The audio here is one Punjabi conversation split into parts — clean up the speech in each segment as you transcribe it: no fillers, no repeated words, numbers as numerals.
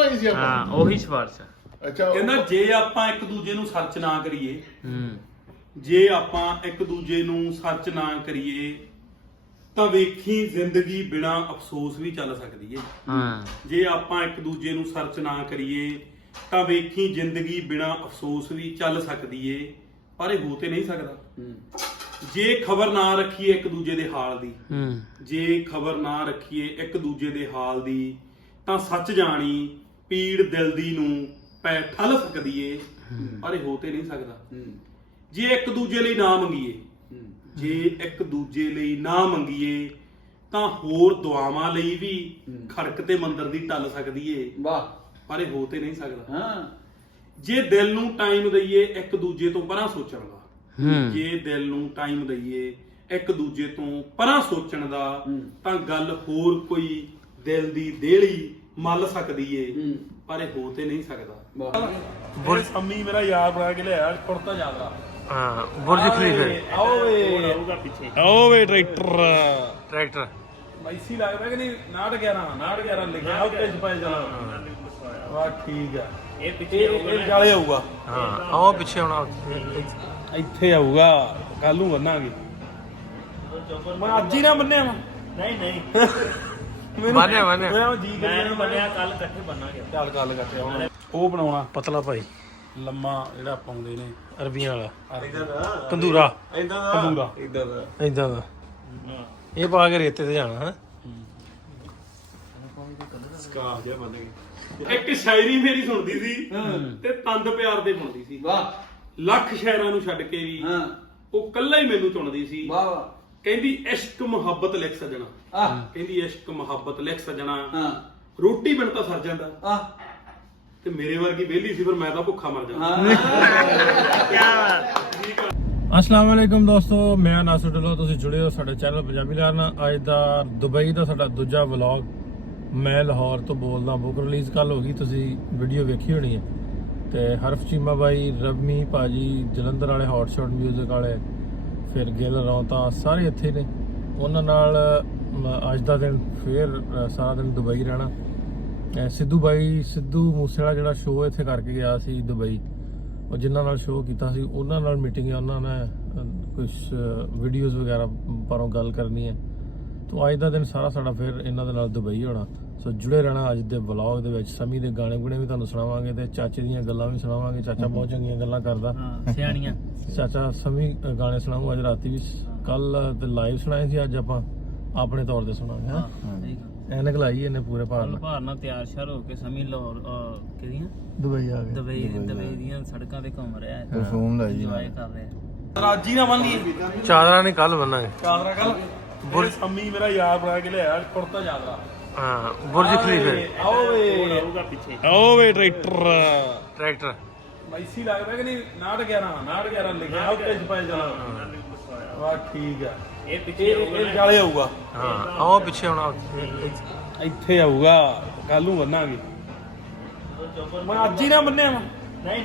ਪਾਈ ਸੀ ਆਪਾਂ। ਹਾਂ ਉਹੀ ਸਿਫਾਰਿਸ਼। ਅੱਛਾ ਕਹਿੰਦਾ ਜੇ ਆਪਾਂ ਇੱਕ ਦੂਜੇ ਨੂੰ ਸਰਚ ਨਾ ਕਰੀਏ, ਜੇ ਆਪਾਂ ਇੱਕ ਦੂਜੇ ਨੂੰ ਸਰਚ ਨਾ ਕਰੀਏ ਤਾਂ ਵੇਖੀ ਜ਼ਿੰਦਗੀ ਬਿਨਾ ਅਫਸੋਸ ਵੀ ਚੱਲ ਸਕਦੀ ਹੈ। ਹਾਂ ਜੇ ਆਪਾਂ ਇੱਕ ਦੂਜੇ ਨੂੰ ਸਰਚ ਨਾ ਕਰੀਏ ਤਾਂ ਵੇਖੀ ਜ਼ਿੰਦਗੀ ਬਿਨਾ ਅਫਸੋਸ ਵੀ ਚੱਲ ਸਕਦੀ ਏ, ਪਰ ਇਹ ਹੋ ਤੇ ਨਹੀਂ ਸਕਦਾ। ਜੇ ਖਬਰ ਨਾ ਰੱਖੀਏ ਇੱਕ ਦੂਜੇ ਦੇ ਹਾਲ ਦੀ, ਜੇ ਖਬਰ ਨਾ ਰੱਖੀਏ ਇੱਕ ਦੂਜੇ ਦੇ ਹਾਲ ਦੀ, ਤਾਂ ਸੱਚ ਜਾਣੀ ਪੀੜ ਦਿਲ ਦੀ ਨੂੰ ਪੈ ਠੱਲ ਸਕਦੀ ਏ, ਪਰ ਇਹ ਹੋ ਤੇ ਨਹੀਂ ਸਕਦਾ। ਜੇ ਇੱਕ ਦੂਜੇ ਲਈ ਨਾ ਮੰਗੀਏ, ਜੇ ਇੱਕ ਦੂਜੇ ਲਈ ਨਾ ਮੰਗੀਏ ਤਾਂ ਹੋਰ ਦੁਆਵਾਂ ਲਈ ਵੀ ਖੜਕ ਤੇ ਮੰਦਰ ਦੀ ਟੱਲ ਸਕਦੀ ਏ, ਵਾਹ, ਪਰ ਇਹ ਹੋ ਤੇ ਨਹੀਂ ਸਕਦਾ। ਹਾਂ, ਜੇ ਦਿਲ ਨੂੰ ਟਾਈਮ ਦਈਏ ਇੱਕ ਦੂਜੇ ਤੋਂ ਪਰਾਂ ਸੋਚਣ ਦਾ, ਜੇ ਦਿਲ ਨੂੰ ਟਾਈਮ ਦਈਏ ਇੱਕ ਦੂਜੇ ਤੋਂ ਪਰਾਂ ਸੋਚਣ ਦਾ, ਤਾਂ ਗੱਲ ਹੋਰ ਕੋਈ ਦਿਲ ਦੀ ਦੇਹਲੀ ਮੱਲ ਸਕਦੀ ਏ, ਪਰ ਇਹ ਹੋ ਤੇ ਨਹੀਂ ਸਕਦਾ। ਬੁਰਜ ਅੰਮੀ ਮੇਰਾ ਯਾਰ ਬਣਾ ਕੇ ਲਿਆ ਕੁੜਤਾ ਜਾਦਾ। ਹਾਂ ਬੁਰਜ ਖਲੀਫਾ। ਆਓ ਵੇ ਟਰੈਕਟਰ ਟਰੈਕਟਰ ਮੈਸੀ ਲੱਗਦਾ ਕਿ ਨਹੀਂ? 911 ਲਿਖਿਆ ਉੱਤੇ ਛਪਾਇਆ ਜਾਣਾ। ਵਾਹ ਠੀਕ ਆ। ਇਹ ਪਿੱਛੇ ਜਾਲੇ ਆਊਗਾ। ਹਾਂ ਆਓ ਪਿੱਛੇ ਆਉਣਾ। ਇੱਥੇ ਆਊਗਾ, ਕੱਲ ਨੂੰ ਬੰਨਾਂਗੇ। ਮੈਂ ਅੱਜ ਹੀ ਨਾ ਬੰਨਿਆ ਵਾ। ਨਹੀਂ ਬੰਨਿਆ ਮੈਂ ਜੀ ਮੈਂ ਨਹੀਂ ਬਣਿਆ, ਕੱਲ ਇਕੱਠੇ ਬਣਾਂਗੇ। ਚੱਲ ਗੱਲ ਕਰਦੇ ਹੁਣ ਉਹ ਬਣਾਉਣਾ ਪਤਲਾ ਭਾਈ ਲੰਮਾ ਜਿਹੜਾ ਪਾਉਂਦੇ ਨੇ ਅਰਬੀਆਂ ਵਾਲਾ ਤੰਦੂਰਾ ਇਦਾਂ ਦਾ ਇਹ ਪਾ ਕੇ ਰੇਤੇ ਤੇ ਜਾਣਾ ਹੈ। ਇੱਕ ਸ਼ਾਇਰੀ ਮੇਰੀ ਸੁਣਦੀ ਸੀ ਤੇ ਤੰਦ ਪਿਆਰ ਦੇ ਬਣਦੀ ਸੀ। ਵਾਹ, ਲੱਖ ਸ਼ਾਇਰਾਂ ਨੂੰ ਛੱਡ ਕੇ ਵੀ ਹਾਂ, ਉਹ ਕੱਲਾ ਹੀ ਮੈਨੂੰ ਚੁਣਦੀ ਸੀ। ਵਾਹ, ਵਾਹ, ਕਹਿੰਦੀ ਇਸ਼ਕ ਮੁਹੱਬਤ ਲਿਖ ਸਜਣਾ, ਆਹ, ਕਹਿੰਦੀ ਇਸ਼ਕ ਮੁਹੱਬਤ ਲਿਖ ਸਜਣਾ, ਹਾਂ, ਰੋਟੀ ਬਿਨ ਤਾਂ ਸਰ ਜਾਂਦਾ, ਆਹ, ਤੇ ਮੇਰੇ ਵਰਗੀ ਵਿਹਲੀ ਸੀ ਪਰ ਮੈਂ ਤਾਂ ਭੁੱਖਾ ਮਰ ਜਾਂਦਾ। अस्सलाम वालेकुम दोस्तों, मैं नासर ढिल्लों, ਤੁਸੀਂ ਜੁੜੇ ਹੋ ਸਾਡੇ ਚੈਨਲ ਪੰਜਾਬੀ ਲਹਿਰ ਨਾਲ। ਅੱਜ ਦਾ ਦੁਬਈ ਦਾ ਸਾਡਾ ਦੂਜਾ ਵਲੌਗ। ਮੈਂ ਲਾਹੌਰ ਤੋਂ ਬੋਲਦਾ। ਬੁੱਕ ਰਿਲੀਜ਼ ਕੱਲ ਹੋ ਗਈ, ਤੁਸੀਂ ਵੀਡੀਓ ਵੇਖੀ ਹੋਣੀ ਹੈ। ਤੇ ਹਰਫ ਚੀਮਾ ਬਾਈ, ਰਬਮੀ ਭਾਜੀ, ਜਲੰਧਰ ਵਾਲੇ ਹੌਟ ਸ਼ਾਟ ਮਿਊਜ਼ਿਕ ਵਾਲੇ, ਫਿਰ ਗਿੱਲ ਰੌਂਤਾ, ਸਾਰੇ ਇੱਥੇ ਨੇ। ਉਹਨਾਂ ਨਾਲ ਅੱਜ ਦਾ ਦਿਨ ਫਿਰ ਸਾਰਾ ਦਿਨ ਦੁਬਈ ਰਹਿਣਾ। ਸਿੱਧੂ ਬਾਈ, ਸਿੱਧੂ ਮੂਸੇਵਾਲਾ ਜਿਹੜਾ ਸ਼ੋਅ ਇੱਥੇ ਕਰਕੇ ਗਿਆ ਸੀ ਦੁਬਈ, ਉਹ ਜਿਨ੍ਹਾਂ ਨਾਲ ਸ਼ੋਅ ਕੀਤਾ ਸੀ ਉਹਨਾਂ ਨਾਲ ਮੀਟਿੰਗ ਹੈ। ਉਹਨਾਂ ਨੇ ਕੁਝ ਵੀਡੀਓਜ਼ ਵਗੈਰਾ ਪਰੋਂ ਗੱਲ ਕਰਨੀ ਹੈ। ਤਾਂ ਅੱਜ ਦਾ ਦਿਨ ਸਾਰਾ ਸਾਡਾ ਫਿਰ ਇਹਨਾਂ ਦੇ ਨਾਲ ਦੁਬਈ ਹੋਣਾ। ਸੋ ਜੁੜੇ ਰਹਿਣਾ ਅੱਜ ਦੇ ਵਲੌਗ ਦੇ ਵਿੱਚ। ਸਮੀ ਦੇ ਗਾਣੇ ਗੁਣੇ ਵੀ ਤੁਹਾਨੂੰ ਸੁਣਾਵਾਂਗੇ ਤੇ ਚਾਚੇ ਦੀਆਂ ਗੱਲਾਂ ਵੀ ਸੁਣਾਵਾਂਗੇ। ਚਾਚਾ ਬਹੁਤ ਚੰਗੀਆਂ ਗੱਲਾਂ ਕਰਦਾ, ਸਿਆਣੀਆਂ। ਚਾਚਾ ਸਮੀ ਗਾਣੇ ਸੁਣਾਊਗਾ ਅੱਜ ਰਾਤੀ ਵੀ। ਕੱਲ ਤੇ ਲਾਈਵ ਸੁਣਾਏ ਸੀ, ਅੱਜ ਆਪਾਂ ਆਪਣੇ ਤੌਰ ਤੇ ਸੁਣਾਂਗੇ। ਹਾਂ ਐਨਕ ਲਾਈ ਇਹਨੇ ਪੂਰੇ ਭਾਰ ਨਾਲ ਤਿਆਰ ਸ਼ਰ ਹੋ ਕੇ ਸਮੀ ਲਾਹੌਰ ਕਿਹਦੀਆਂ ਦੁਬਈ ਆ ਗਏ। ਦੁਬਈ ਦੀਆਂ ਸੜਕਾਂ ਤੇ ਘੁੰਮ ਰਿਹਾ ਹੈ, ਪਰਫਿਊਮ ਲਾਈ ਇੰਜੋਏ ਕਰ ਰਿਹਾ। ਰਾਜੀ ਨਾ ਬੰਨੀਏ ਚਾਦਰਾਂ ਨਹੀਂ ਕੱਲ ਬੰਨਾਂਗੇ। ਚਾਦਰਾ ਕੱਲ ਬੁਰਜ ਅੰਮੀ ਮੇਰਾ ਯਾਰ ਬਣਾ ਕੇ ਲਿਆ ਕੁੜਤਾ ਜਾਦਾ। ਹਾਂ ਬੁਰਜ ਖਲੀਫਾ। ਆਓ ਵੇ ਟਰੈਕਟਰ ਮੈਸੀ ਲੱਗਦਾ ਕਿ ਨਹੀਂ? 911 ਲਿਖਿਆ ਉੱਤੇ ਛਪਾਇਆ ਜਾਣਾ। ਵਾਹ ਠੀਕ ਆ। ਇਹ ਪਿੱਛੇ ਜਾਲੇ ਆਊਗਾ। ਹਾਂ ਆਓ ਪਿੱਛੇ ਆਉਣਾ। ਇੱਥੇ ਆਊਗਾ, ਕੱਲ ਨੂੰ ਬੰਨਾਂਗੇ। ਮੈਂ ਅੱਜ ਹੀ ਨਾ ਬੰਨਿਆ ਵਾ। ਨਹੀਂ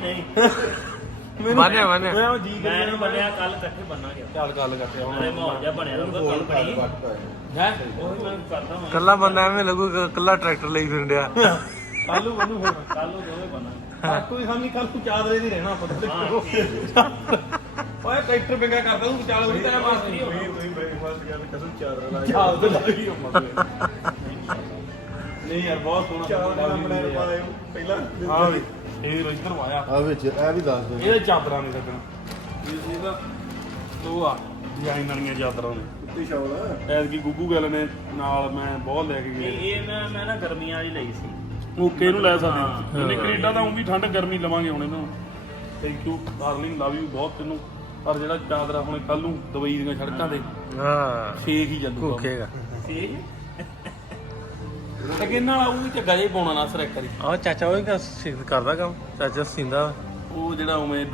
ਬੰਨਿਆ ਮੈਂ ਜੀ ਮੈਂ ਨਹੀਂ ਬਣਿਆ, ਕੱਲ ਇਕੱਠੇ ਬਣਾਂਗੇ। ਚੱਲ ਗੱਲ ਕਰਦੇ ਨਾਲੇ ਮਾਹੌਲ ਜਿਹਾ ਬਣਿਆ ਰਹੂਗਾ। ਕੱਲ ਬਣੀ ਹੈ ਉਹੀ ਮੈਂ ਕਰਦਾ ਹਾਂ। ਕੱਲਾ ਬੰਦਾ ਐਵੇਂ ਲੱਗੂ ਕੱਲਾ ਟਰੈਕਟਰ ਲਈ ਫਿਰਨ ਡਿਆ। ਕੱਲ ਨੂੰ ਬੰਨੂ ਫਿਰ ਕੱਲ ਨੂੰ ਦੋਵੇਂ ਬਣਾਂਗੇ। ਕੋਈ ਸਾਮੀ ਕੱਲ ਤੂੰ ਚਾਦਰੇ ਦੀ ਰਹਿਣਾ ਪਤਾ। ਓਏ ਟਰੈਕਟਰ ਬਿੰਗਾ ਕਰਦਾ ਤੂੰ ਚੱਲ ਉਹੀ ਤੇਰਾ ਮਾਸ ਨਹੀਂ ਹੋਣਾ। ਤੁਸੀਂ ਬ੍ਰੇਕਫਾਸਟ ਕਰ ਕਦੋਂ ਚਾਦਰਾ ਲਾ ਚਾਦਰ ਲਾ ਗਈ ਨਹੀਂ ਯਾਰ ਬਹੁਤ ਸੋਹਣਾ ਚਾਦਰਾ ਬਣਾਇਆ ਪਾਇਆ ਪਹਿਲਾਂ। ਹਾਂ ਵੀ ਇਹ ਇੱਧਰ ਆਇਆ ਆ ਵਿੱਚ ਇਹ ਵੀ ਦੱਸ ਦੇ। ਇਹ ਚਾਦਰਾਂ ਨਹੀਂ ਲੱਗਣਾ। ਇਹ ਤਾਂ ਉਹ ਆ ਡਿਜ਼ਾਈਨ ਵਾਲੀਆਂ ਚਾਦਰਾਂ ਨੇ। ਕੁੱਤੀ ਸ਼ੌਲ ਐਤਕੀ ਗੁੱਗੂ ਗੱਲ ਨੇ ਨਾਲ ਮੈਂ ਬਹੁਤ ਲੈ ਕੇ ਗਏ। ਇਹ ਮੈਂ ਨਾ ਗਰਮੀਆਂ ਵਾਲੀ ਲਈ ਸੀ। ਓਕੇ ਨੂੰ ਲੈ ਸਕਦੇ ਇਹਨੇ। ਕੈਨੇਡਾ ਤਾਂ ਉਹ ਵੀ ਠੰਡ ਗਰਮੀ ਲਵਾਂਗੇ ਹੁਣ ਇਹਨੂੰ। Thank you darling, love you ਬਹੁਤ ਤੈਨੂੰ। ਪਰ ਜਿਹੜਾ ਚਾਦਰਾ ਹੁਣ ਕੱਲ ਨੂੰ ਦੁਬਈ ਦੀਆਂ ਸੜਕਾਂ ਤੇ ਹਾਂ ਫੇਕ ਹੀ ਚੱਲੂਗਾ। ਭੁੱਖੇਗਾ ਤੇ ਕਿੰਨਾ ਉਹ ਵੀ ਝੱਗਾ ਜਿਹਾ ਪਾਉਣਾ ਨਾ ਸਰ ਇੱਕ ਵਾਰੀ। ਆਹ ਚਾਚਾ ਉਹ ਕਰਦਾ ਕੰਮ। ਚਾਚਾ ਸਿੰਦਾ ਉਹ ਜਿਹੜਾ ਉਵੇਂ ਉਹ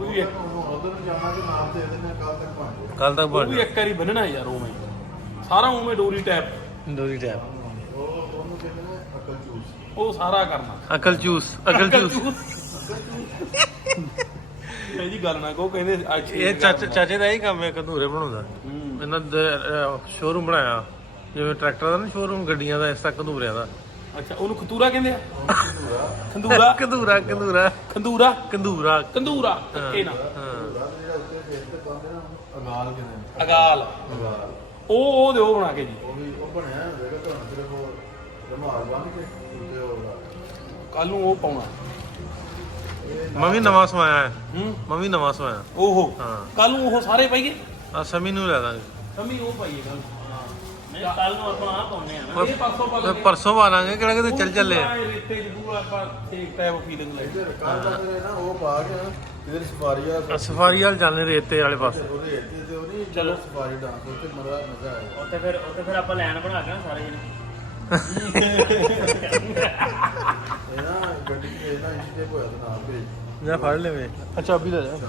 ਵੀ ਉਧਰ ਨੂੰ ਜਾਵਾਂਗੇ, ਨਾਮ ਦੇ ਦਿੰਦੇ ਕੱਲ ਤੱਕ ਬਣ ਕੱਲ ਤੱਕ ਉਹ ਬਣ ਵੀ ਇੱਕ ਵਾਰੀ ਬੰਨਣਾ ਯਾਰ ਉਵੇਂ ਸਾਰਾ ਉਵੇਂ ਡੋਰੀ ਟੈਪ। ਡੋਰੀ ਟੈਪ। ਉਹਨੂੰ ਕਹਿੰਦੇ ਨੇ ਅਕਲ ਚੂਸ। ਉਹ ਸਾਰਾ ਕਰਨਾ। ਅਕਲ ਚੂਸ। ਇਹ ਜੀ ਗੱਲ ਨਾ ਕਹੋ, ਕਹਿੰਦੇ ਇਹ ਚਾਚੇ ਦਾ ਹੀ ਕੰਮ ਹੈ, ਕੰਧੂਰੇ ਬਣਾਉਂਦਾ। ਇਹਨਾਂ ਦਾ ਸ਼ੋਰੂਮ ਬਣਾਇਆ ਜਿਵੇਂ ਟਰੈਕਟਰ ਦਾ ਨਾ ਸ਼ੋਰੂਮ, ਗੱਡੀਆਂ ਦਾ, ਇਸ ਤਰ੍ਹਾਂ ਕੰਧੂਰਿਆਂ ਦਾ। ਅੱਛਾ ਉਹਨੂੰ ਖਤੂਰਾ ਕਹਿੰਦੇ ਆ ਖੰਦੂਰਾ ਕੰਦੂਰਾ ਕੰਦੂਰਾ ਖੰਦੂਰਾ ਕੰਦੂਰਾ ਕੰਦੂਰਾ ਧੱਕੇ ਨਾਲ ਜਿਹੜਾ ਉੱਤੇ ਫੇਸ ਤੇ ਪਾਉਂਦੇ ਨਾ ਅਗਾਲ ਕਹਿੰਦੇ ਅਗਾਲ ਅਗਾਲ ਉਹ ਦਿਓ ਬਣਾ ਕੇ ਜੀ ਉਹ ਵੀ ਉਹ ਬਣਿਆ ਹੋਵੇਗਾ ਤੁਹਾਨੂੰ ਸਿਰਫ ਉਹ ਰਮਾਲ ਬੰਨ ਕੇ ਉੱਤੇ ਉਹ ਕੱਲ ਨੂੰ ਉਹ ਪਾਉਣਾ ਮੈਂ ਵੀ ਨਵਾਂ ਸਵਾਇਆ ਹੈ ਹੂੰ ਮੈਂ ਵੀ ਨਵਾਂ ਸਵਾਇਆ ਓਹੋ ਹਾਂ ਕੱਲ ਨੂੰ ਉਹ ਸਾਰੇ ਪਾਈਏ ਆ ਸਮੀ ਨੂੰ ਲੈ ਦਾਂਗੇ ਸਮੀ ਉਹ ਪਾਈਏ ਕੱਲ ਨਹੀਂ ਕੱਲ ਨੂੰ ਆਪਾਂ ਆ ਪਾਉਣੇ ਆ ਨਾ ਇਹ ਪਾਸੋਂ ਪਾ ਓਏ ਪਰਸੋਂ ਪਾ ਲਾਂਗੇ ਕਿਹੜਾ ਕਿਤੇ ਚੱਲ ਚੱਲੇ ਆ। ਰੇਤੇ ਚ ਪੂਰਾ ਆਪਾਂ ਠੀਕ ਟਾਈਪ ਫੀਲਿੰਗ ਲੈ ਇੱਧਰ ਕੱਲ ਦਾ ਫਿਰ ਨਾ ਉਹ ਪਾ ਕੇ ਨਾ ਇਧਰ ਸਫਾਰੀ ਆ ਸਫਾਰੀ ਵਾਲ ਚੱਲਨੇ ਰੇਤੇ ਵਾਲੇ ਪਾਸੇ ਉਹਦੇ ਇੱਥੇ ਤੇ ਉਹ ਨਹੀਂ ਚਲੋ ਸਫਾਰੀ ਡਾਂਸ ਉੱਤੇ ਮਜ਼ਾ ਆਏਗਾ ਉੱਥੇ ਫਿਰ ਆਪਾਂ ਲਾਈਨ ਬਣਾ ਕੇ ਨਾ ਸਾਰੇ ਜਣੇ ਇਹ ਨਾ ਗੱਡੀ ਤੇ ਨਾ ਇੰਜਨ ਹੋਇਆ ਤਾਂ ਨਾਮ ਭੇਜ ਜਾ ਫੜ ਲੈਵੇਂ ਆ ਚਾਬੀ ਲੈ ਜਾ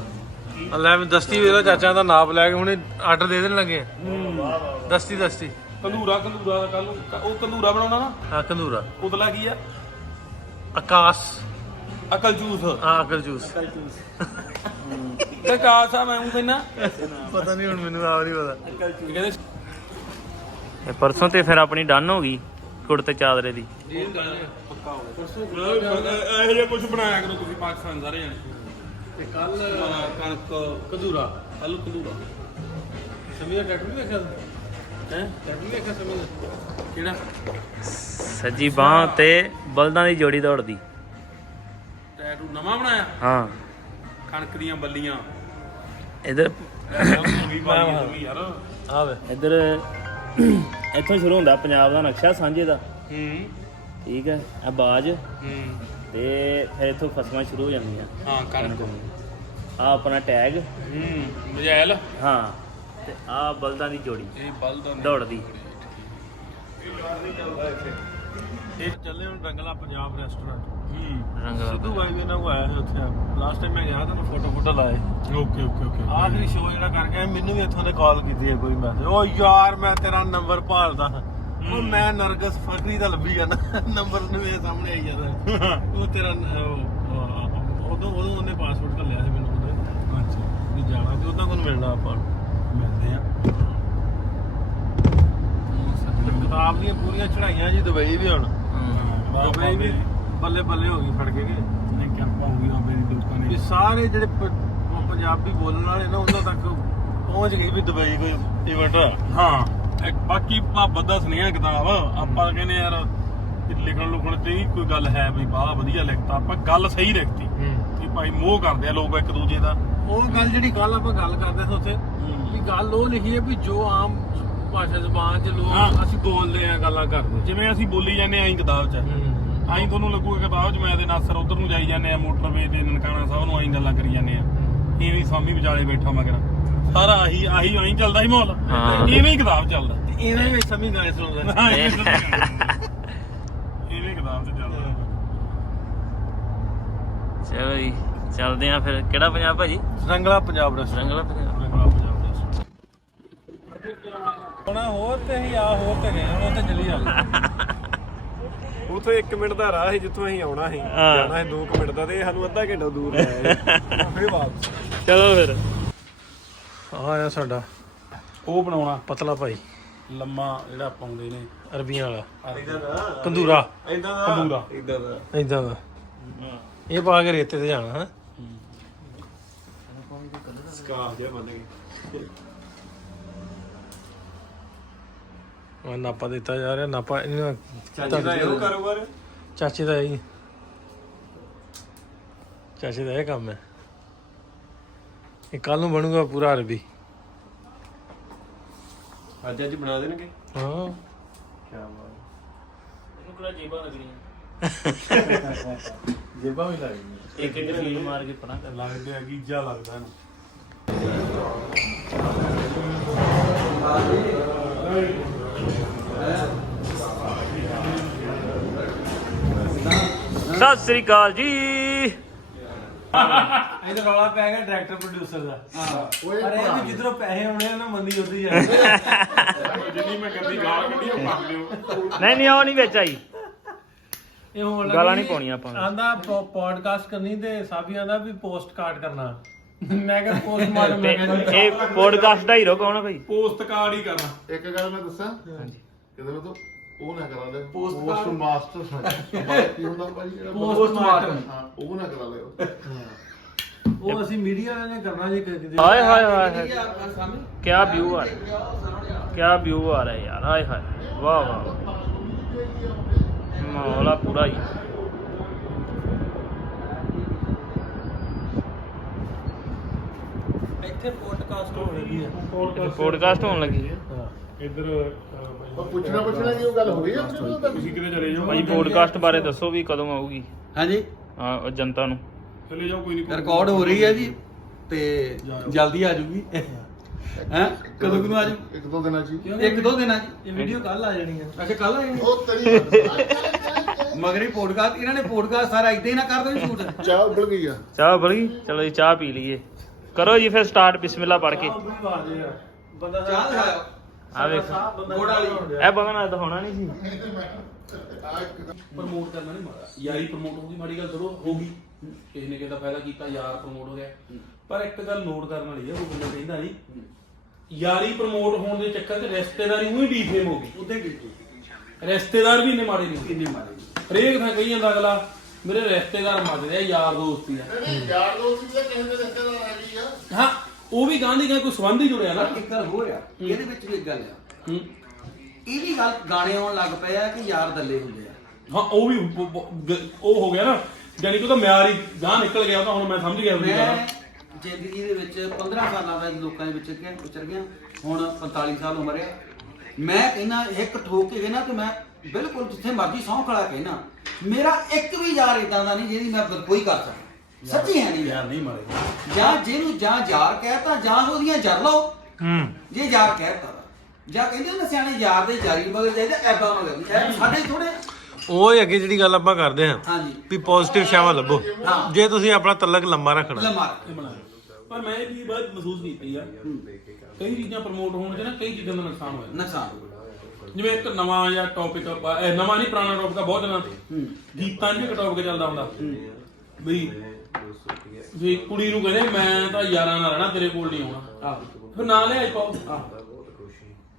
ਆ ਲੈ ਮੈਂ ਦਸਤੀ ਵੇਲਾ ਚਾਚਾ ਦਾ ਨਾਪ ਲੈ ਕੇ ਹੁਣੇ ਆਰਡਰ ਦੇ ਦੇਣ ਲੱਗੇ ਦਸਤੀ ਦਸਤੀ ਕੰਦੂਰਾ ਕੰਦੂਰਾ ਕੱਲ ਨੂੰ ਉਹ ਕੰਦੂਰਾ ਬਣਾਉਣਾ ਨਾ ਹਾਂ ਕੰਦੂਰਾ ਉਤਲਾ ਕੀ ਆ ਆਕਾਸ਼ ਅਕਲ ਜੂਸ ਹਾਂ ਅਕਲ ਜੂਸ ਤੇ ਕਾਸ ਆ ਮੈਂ ਉਹ ਕਹਿੰਦਾ ਪਤਾ ਨਹੀਂ ਹੁਣ ਮੈਨੂੰ ਆਪ ਨਹੀਂ ਪਤਾ ਕਹਿੰਦੇ ਇਹ ਪਰਸੋਂ ਤੇ ਫਿਰ ਆਪਣੀ ਡਨ ਹੋ ਗਈ ਕੁੜਤੇ ਚਾਦਰੇ ਦੀ ਪੱਕਾ ਹੋ ਗਿਆ ਇਹੋ ਜਿਹਾ ਕੁਝ ਬਣਾਇਆ ਕਰੋ ਤੁਸੀਂ ਪਾਕਿਸਤਾਨ ਸਾਰੇ ਜਣੇ ਤੇ ਕੱਲ ਕਣਕ ਕੰਦੂਰਾ ਆਲੂ ਕੰਦੂਰਾ ਸਮੀ ਦਾ ਟੈਟੂ ਨਹੀਂ ਵੇਖਿਆ ਹੈ ਟੈਟੂ ਵੇਖਿਆ ਸਮੀ ਦਾ ਕਿਹੜਾ ਸੱਜੀ ਬਾਹ ਤੇ ਬਲਦਾਂ ਦੀ ਜੋੜੀ ਦੌੜਦੀ ਟੈਟੂ ਨਵਾਂ ਬਣਾਇਆ ਹਾਂ ਕਣਕ ਦੀਆਂ ਬੱਲੀਆਂ ਇਧਰ ਯਾਰ ਆ ਵੇ ਇਧਰ ਇੱਥੋਂ ਸ਼ੁਰੂ ਹੁੰਦਾ ਪੰਜਾਬ ਦਾ ਨਕਸ਼ਾ ਸਾਂਝੇ ਦਾ ਹੂੰ ਠੀਕ ਹੈ ਆ ਬਾਜ ਹੂੰ ਤੇ ਫਿਰ ਇੱਥੋਂ ਫਸਲਾਂ ਸ਼ੁਰੂ ਹੋ ਜਾਂਦੀਆਂ ਹਾਂ ਕਣਕ ਆ ਆਪਣਾ ਟੈਗ ਹੂੰ ਮਜੈਲ ਹਾਂ ਤੇ ਆ ਬਲਦਾਂ ਦੀ ਜੋੜੀ ਇਹ ਬਲਦਾਂ ਦੀ ਦੌੜਦੀ ਇਹ ਚੱਲੇ ਹੁਣ ਰੰਗਲਾ ਪੰਜਾਬ ਰੈਸਟੋਰੈਂਟ ਹੂੰ ਰੰਗਲਾ ਸਿੱਧੂ ਬਾਈ ਵੀ ਇਹਨਾਂ ਕੋ ਆਇਆ ਸੀ ਉੱਥੇ ਲਾਸਟ ਟਾਈਮ ਮੈਂ ਗਿਆ ਤਾਂ ਫੋਟੋ ਲਾਏ ਓਕੇ ਓਕੇ ਓਕੇ ਆਖਰੀ ਸ਼ੋਅ ਜਿਹੜਾ ਕਰਕੇ ਆਇਆ, ਮੈਨੂੰ ਵੀ ਇੱਥੋਂ ਨੇ ਕਾਲ ਕੀਤੀ ਹੈ ਕੋਈ ਮੈਸੇਜ ਉਹ ਯਾਰ ਮੈਂ ਤੇਰਾ ਨੰਬਰ ਭਾਲਦਾ ਉਹ ਮੈਂ ਨਰਗਸ ਫਕਰੀ ਦਾ ਲੱਭੀ ਜਾਂਦਾ ਨੰਬਰ ਨੂੰ ਮੇਰੇ ਸਾਹਮਣੇ ਆਈ ਜਾਂਦਾ ਉਹ ਤੇਰਾ ਉਦੋਂ ਉਹਨੇ ਪਾਸਪੋਰਟ ਘੱਲਿਆ ਸੀ ਮੈਨੂੰ ਉਹਦੇ ਅੱਛਾ ਵੀ ਜਾਣਾ ਤੇ ਉਦੋਂ ਕੋਲ ਮਿਲਣਾ ਆਪਾਂ ਮਿਲਦੇ ਆ ਕਿਤਾਬ ਦੀਆਂ ਪੂਰੀਆਂ ਚੜਾਈਆਂ ਜੀ ਦੁਬਈ ਵੀ ਹੁਣ ਦੁਬਈ ਵੀ ਬੱਲੇ ਬੱਲੇ ਹੋ ਗਈ ਫੜ ਕੇ ਕਿ ਨਹੀਂ ਕਿਰਪਾ ਹੋ ਗਈ ਆ ਮੇਰੀ ਲੋਕਾਂ ਵੀ ਨੇ ਸਾਰੇ ਜਿਹੜੇ ਪੰਜਾਬੀ ਬੋਲਣ ਵਾਲੇ ਨਾ ਉਹਨਾਂ ਤੱਕ ਪਹੁੰਚ ਗਈ ਵੀ ਦੁਬਈ ਕੋਈ ਇਵੈਂਟ ਆ ਹਾਂ ਇੱਕ ਬਾਕੀ ਭਾਬਤ ਦਾ ਸੁਨੇਹਾ ਕਿਤਾਬ ਆਪਾਂ ਕਹਿੰਦੇ ਯਾਰ ਲਿਖਣ ਲੁਖਣ ਤੇ ਹੀ ਕੋਈ ਗੱਲ ਹੈ ਵੀ ਬਾਹਲਾ ਵਧੀਆ ਲਿਖਤਾ ਆਪਾਂ ਗੱਲ ਸਹੀ ਲਿਖਤੀ ਵੀ ਭਾਈ ਮੋਹ ਕਰਦੇ ਆ ਲੋਕ ਇੱਕ ਦੂਜੇ ਦਾ ਉਹ ਗੱਲ ਜਿਹੜੀ ਕੱਲ ਆਪਾਂ ਗੱਲ ਕਰਦੇ ਸੀ ਉੱਥੇ ਵੀ ਗੱਲ ਉਹ ਲਿਖੀ ਹੈ ਵੀ ਜੋ ਆਮ ਭਾਸ਼ਾ ਜ਼ਬਾਨ 'ਚ ਹਾਂ। ਲੋਕ ਅਸੀਂ ਬੋਲਦੇ ਆ ਗੱਲਾਂ ਕਰਦੇ ਜਿਵੇਂ ਅਸੀਂ ਬੋਲੀ ਜਾਂਦੇ ਆਂ ਕਿਤਾਬ 'ਚ ਆਈ ਤੁਹਾਨੂੰ ਲੱਗੂਗਾ ਕਿਤਾਬ 'ਚ ਮੈਂ ਤੇ ਨਾਸਰ ਉਧਰ ਨੂੰ ਜਾਈ ਜਾਂਦੇ ਆ ਮੋਟਰਵੇ ਤੇ ਨਨਕਾਣਾ ਸਾਹਿਬ ਨੂੰ ਆਈ ਗੱਲਾਂ ਕਰੀ ਜਾਂਦੇ ਆ ਇਵੇਂ ਸਵਾਮੀ ਵਿਚਾਲੇ ਬੈਠਾ ਮਗਰ ਸਾਰਾ ਆਹੀ ਚੱਲਦਾ ਸੀ ਮਾਹੌਲ ਹਾਂ। ਇਵੇਂ ਹੀ ਕਿਤਾਬ ਚੱਲਦਾ ਇਹਨਾਂ ਵਿੱਚ ਸਮੀ ਗਾਣੇ ਸੁਣਦਾ ਹਾਂ, ਇਵੇਂ ਕਿਤਾਬ 'ਚ ਚੱਲਦਾ ਚਲੋ ਜੀ ਚੱਲਦੇ ਆ ਫਿਰ ਕਿਹੜਾ ਪੰਜਾਬ ਭਾਜੀ ਰੰਗਲਾ ਪੰਜਾਬ ਰੈਸਟੋਰੈਂਟ ਰੰਗਲਾ ਪੰਜਾਬ ਰੰਗਲਾ ਪੰਜਾਬ ਰੈਸਟੋਰੈਂਟ ਹੁਣ ਹੋਰ ਤੇ ਅਸੀਂ ਆ ਹੋਰ ਤੇ ਗਏ ਹੁਣ ਉੱਥੇ ਚੱਲੀ ਜਾਂਦੇ ਉਥੋਂ 1 ਮਿੰਟ ਦਾ ਰਾਹ ਸੀ ਜਿੱਥੋਂ ਅਸੀਂ ਆਉਣਾ ਸੀ ਹਾਂ। ਜਾਣਾ ਸੀ 2 ਮਿੰਟ ਦਾ ਤੇ ਸਾਨੂੰ ਅੱਧਾ ਘੰਟਾ ਦੂਰ ਲਾਇਆ ਫੇਰ ਵਾਪਸ ਚਲੋ ਫਿਰ ਆਇਆ ਸਾਡਾ ਉਹ ਬਣਾਉਣਾ ਪਤਲਾ ਭਾਈ ਲੰਮਾ ਜਿਹੜਾ ਪਾਉਂਦੇ ਨੇ ਅਰਬੀਆਂ ਵਾਲਾ ਕੰਦੂਰਾ ਕੰਦੂਰਾ ਇਦਾਂ ਦਾ ਇਹ ਪਾ ਕੇ ਰੇਤੇ ਤੇ ਜਾਣਾ ਹੈ ਸਕਾਫ ਜਿਹਾ ਬੰਨ ਕੇ ਆ ਨਾਪਾ ਦਿੱਤਾ ਜਾ ਰਿਹਾ ਨਾਪਾ ਇਹਨਾਂ ਚਾਚੀ ਦਾ ਇਹੋ ਕਾਰੋਬਾਰ ਚਾਚੇ ਦਾ ਹੀ ਚਾਚੇ ਦਾ ਇਹ ਕੰਮ ਹੈ ਇਹ ਕੱਲ ਨੂੰ ਬਣੂਗਾ ਪੂਰਾ ਅਰਬੀ ਅੱਜ ਬਣਾ ਦੇਣਗੇ ਹਾਂ ਕੀ ਬਾਤ ਇਹਨੂੰ ਕਿਹੜਾ ਜੇਬਾਂ ਲੱਗਣੀਆਂ ਜੇਬਾਂ ਵੀ ਲੱਗਦੀਆਂ ਇੱਕ ਇੱਕ ਸੀਲ ਮਾਰ ਕੇ ਪਰਾਂ ਕਰ ਲੱਗਦੇ ਆ ਗੀਜਾ ਲੱਗਦਾ ਇਹਨੂੰ ਸਤਿ ਸ੍ਰੀ ਅਕਾਲ ਜੀ ਇਹਦਾ ਰੌਲਾ ਪੈ ਗਿਆ ਡਾਇਰੈਕਟਰ ਪ੍ਰੋਡਿਊਸਰ ਦਾ ਪਰ ਇਹ ਵੀ ਜਿੱਧਰੋਂ ਪੈਸੇ ਆਉਣੇ ਆ ਨਾ ਮੰਦੀ ਉੱਧਰ ਹੀ ਜਾਂਦੀ ਜਿੰਨੀ ਮੈਂ ਗੰਦੀ ਗਾਲ ਕੱਢੀ ਉਹ ਪਾ ਲਿਓ ਨਹੀਂ ਉਹ ਨਹੀਂ ਵਿੱਚ ਆਈ ਇਹ ਹੋਣ ਗਾਲਾਂ ਨਹੀਂ ਪਾਉਣੀਆਂ ਆਪਾਂ ਨੇ। ਆਂਦਾ ਪੋਡਕਾਸਟ ਕਰਨੀ ਤੇ ਸਾਬੀ ਆਂਦਾ ਵੀ ਪੋਸਟ ਕਾਰਡ ਕਰਨਾ ਮੈਂ ਕਿਹਾ ਪੋਸਟ ਮਾਰਮ ਤੇ ਇਹ ਪੋਡਕਾਸਟ ਦਾ ਹੀਰੋ ਕੌਣ ਆ ਭਾਈ ਪੋਸਟ ਕਾਰਡ ਹੀ ਕਰਨਾ ਇੱਕ ਗੱਲ ਮੈਂ ਦੱਸਾਂ ਹਾਂਜੀ ਕਿਤੇ ਮੈਂ ਉਹ ਨਾ ਕਰਾ ਲਿਓ Post ਪੋਸਟ card? ਮਾਸਟਰ ਕੀ ਹੁੰਦਾ ਭਾਈ ਜਿਹੜਾ Postmortem। ਹਾਂ ਉਹ ਨਾ ਕਰਾ ਲਿਓ ਉਹ ਅਸੀਂ ਮੀਡੀਆ ਵਾਲਿਆਂ ਨੇ ਕਰਨਾ ਜੀ ਕਿਤੇ ਹਾਏ ਹਾਏ ਹਾਏ ਹਾਏ क्या व्यू आ रहा है, क्या व्यू आ रहा है यार, हाय हाय वाह वाह माहौल आ पूरा ही। ਇੱਥੇ ਪੋਡਕਾਸਟ ਹੋ ਰਹੀ ਹੈ ਪੋਡਕਾਸਟ ਹੋਣ ਲੱਗੀ ਇੱਧਰ ਉਹ ਪੁੱਛਣਾ ਕੀ ਉਹ ਗੱਲ ਹੋ ਰਹੀ ਹੈ ਤੁਸੀਂ ਕਿਤੇ ਚਲੇ ਜਾਓ ਭਾਈ ਪੋਡਕਾਸਟ ਬਾਰੇ ਦੱਸੋ ਵੀ ਕਦੋਂ ਆਊਗੀ ਹਾਂਜੀ ਹਾਂ ਜਨਤਾ ਨੂੰ। ਚਲੇ ਜਾਓ ਕੋਈ ਨਹੀਂ ਰਿਕਾਰਡ ਹੋ ਰਹੀ ਹੈ ਜੀ ਤੇ ਜਲਦੀ ਆ ਜੂਗੀ ਹੈ ਕਦੋਂ ਕਿਨੂੰ ਆ ਜੂ ਇੱਕ ਦੋ ਦਿਨਾਂ ਚ ਹੀ। ਇੱਕ ਦੋ ਦਿਨਾਂ ਚ ਇਹ ਵੀਡੀਓ ਕੱਲ ਆ ਜਾਣੀ ਹੈ ਅੱਛਾ ਕੱਲ ਆਏ ਉਹ ਤੇਰੀ ਮਗਰੀ ਪੋਡਕਾਸਟ ਇਹਨਾਂ ਨੇ ਪੋਡਕਾਸਟ ਸਾਰਾ ਇਦਾਂ ਹੀ ਨਾ ਕਰ ਦੇਣ ਸ਼ੂਟ ਚਾਹ ਉਬਲ ਗਈ ਆ ਚਾਹ ਬੜੀ ਚਲੋ ਜੀ ਚਾਹ ਪੀ ਲਈਏ। ਕਰੋ ਜੀ ਫਿਰ ਸਟਾਰਟ ਬਿਸਮਿਲ੍ਲਾ ਪੜ੍ਹ ਕੇ। ਬੰਦਾ ਚਾਹ ਦਿਖਾਓ ਆ ਵੇਖ ਗੋੜ ਵਾਲੀ ਇਹ ਬੰਦਾ ਨਾਲ ਦਿਖਾਉਣਾ ਨਹੀਂ ਸੀ। ਪ੍ਰਮੋਟ ਕਰਨਾ ਨਹੀਂ ਮਾੜਾ, ਯਾਰੀ ਪ੍ਰਮੋਟ ਹੋ ਗਈ ਮਾੜੀ ਗੱਲ ਥੋੜੋ ਹੋ ਗਈ, ਕਿਸੇ ਨੇ ਕਿਹਦਾ ਫਾਇਦਾ ਕੀਤਾ, ਯਾਰ ਪ੍ਰਮੋਟ ਹੋ ਗਿਆ। ਪਰ ਇੱਕ ਗੱਲ ਨੋਟ ਕਰਨ ਵਾਲੀ ਹੈ, ਉਹ ਬੰਦਾ ਕਹਿੰਦਾ ਨਹੀਂ ਯਾਰੀ ਪ੍ਰਮੋਟ ਹੋਣ ਦੇ ਚੱਕਰ 'ਚ ਰਿਸ਼ਤੇਦਾਰੀ ਉਹੀ ਡੀਫੇਮ ਹੋ ਗਈ। ਉੱਤੇ ਕੀਤੀ ਰਿਸ਼ਤੇਦਾਰ ਵੀ ਇੰਨੇ ਮਾੜੇ ਨਹੀਂ ਕਿੰਨੇ ਮਾਰੇ ਹਰੇਕ ਥਾਂ ਕਹੀ ਜਾਂਦਾ ਅਗਲਾ ਮੇਰੇ ਰਿਸ਼ਤੇਦਾਰ ਮੱਜਦੇ ਆ, ਯਾਰ ਦੋਸਤ ਹੀ ਆ। ਯਾਰ ਦੋਸਤ ਵੀ ਕਿਸੇ ਦੇ ਰਿਸ਼ਤੇਦਾਰ ਆ ਗਈ ਆ ਹਾਂ ਉਹ ਵੀ ਗਾਂਧੀ ਕਹਿੰਦੇ ਕੋਈ ਸੰਬੰਧ ਹੀ ਜੁੜਿਆ ਨਾ। ਇੱਕ ਗੱਲ ਹੋ ਰਿਹਾ ਇਹਦੇ ਵਿੱਚ ਵੀ ਇੱਕ ਗੱਲ ਆ ਹੂੰ। ਇਹ ਵੀ ਗੱਲ ਗਾਣੇ ਆਉਣ ਲੱਗ ਪਏ ਆ ਕਿ ਯਾਰ ਦੱਲੇ ਹੁੰਦੇ ਆ ਹਾਂ ਉਹ ਵੀ ਉਹ ਹੋ ਗਿਆ ਨਾ, ਜਾਨੀ ਕਿ ਉਹਦਾ ਮਿਆਰ ਹੀ ਗਾਂ ਨਿਕਲ ਗਿਆ। ਉਹ ਤਾਂ ਹੁਣ ਮੈਂ ਸਮਝ ਗਿਆ ਉਹਦੀ ਗੱਲ। ਮੈਂ ਜ਼ਿੰਦਗੀ ਦੇ ਵਿੱਚ 15 ਸਾਲਾਂ ਦਾ ਲੋਕਾਂ ਦੇ ਵਿੱਚ ਵਿਚਰ ਗਿਆ, ਹੁਣ 45 ਸਾਲ ਉਮਰ ਹੈ। ਮੈਂ ਕਹਿੰਦਾ ਇੱਕ ਠੋਕ ਕੇ ਕਹਿੰਦਾ ਤੇ ਮੈਂ ਬਿਲਕੁਲ ਜਿੱਥੇ ਮਰਜ਼ੀ ਸਹੁੰ ਖੜਾ ਕਹਿਣਾ ਮੇਰਾ ਇੱਕ ਵੀ ਯਾਰ ਇਦਾਂ ਦਾ ਨਹੀਂ ਜਿਹਦੀ ਮੈਂ ਕੋਈ ਕਰ ਸਕਾਂ। ਸੱਚੀ ਹੈ ਨਹੀਂ ਯਾਰ ਨਹੀਂ ਮਾਰੇ ਜਾਂ ਜਿਹਨੂੰ ਜਾਂ ਯਾਰ ਕਹਿਤਾ ਜਾਂ ਉਹਦੀਆਂ ਜਰ ਲਓ ਜੇ ਯਾਰ ਕਹਿਤਾ ਜਾਂ ਕਹਿੰਦੇ ਨੇ ਸਿਆਣੇ ਯਾਰ ਦੇ ਯਾਰੀ ਮਗਰ ਜਾਈਦਾ ਐਬਾ ਮਗਰ ਨਹੀਂ। ਸਾਡੇ ਥੋੜੇ ਉਹ ਹੀ ਅੱਗੇ ਜਿਹੜੀ ਗੱਲ ਆਪਾਂ ਕਰਦੇ ਹਾਂ ਹਾਂਜੀ ਵੀ ਪੋਜ਼ਿਟਿਵ ਸ਼ਾਵਾਂ ਲੱਭੋ ਹਾਂ। ਜੇ ਤੁਸੀਂ ਆਪਣਾ ਤਲਕ ਲੰਮਾ ਰੱਖਣਾ। ਲਮਾਰ ਪਰ ਮੈਂ ਇਹ ਵੀ ਬਾਤ ਮਹਿਸੂਸ ਕੀਤੀ ਆ, ਕਈ ਚੀਜ਼ਾਂ ਪ੍ਰਮੋਟ ਹੋਣ 'ਚ ਨਾ ਕਈ ਚੀਜ਼ਾਂ ਦਾ ਨੁਕਸਾਨ ਹੋਇਆ। ਨੁਕਸਾਨ ਜਿਵੇਂ ਇੱਕ ਨਵਾਂ ਜਾਂ ਟੌਪਿਕ ਨਵਾਂ ਨਹੀਂ ਪੁਰਾਣਾ ਟੌਪਿਕ ਆ, ਬਹੁਤ ਦਿਨਾਂ ਤੋਂ ਗੀਤਾਂ 'ਚ ਵੀ ਇੱਕ ਟੌਪਿਕ ਚੱਲਦਾ ਹੁੰਦਾ ਵੀ ਕੁੜੀ ਨੂੰ ਕਹਿੰਦੇ ਮੈਂ ਤਾਂ ਯਾਰਾਂ ਨਾਲ ਰਹਿਣਾ, ਤੇਰੇ ਕੋਲ ਨਹੀਂ ਆਉਣਾ। ਫਿਰ ਨਾਂ ਲਿਆਈ ਪਾਓ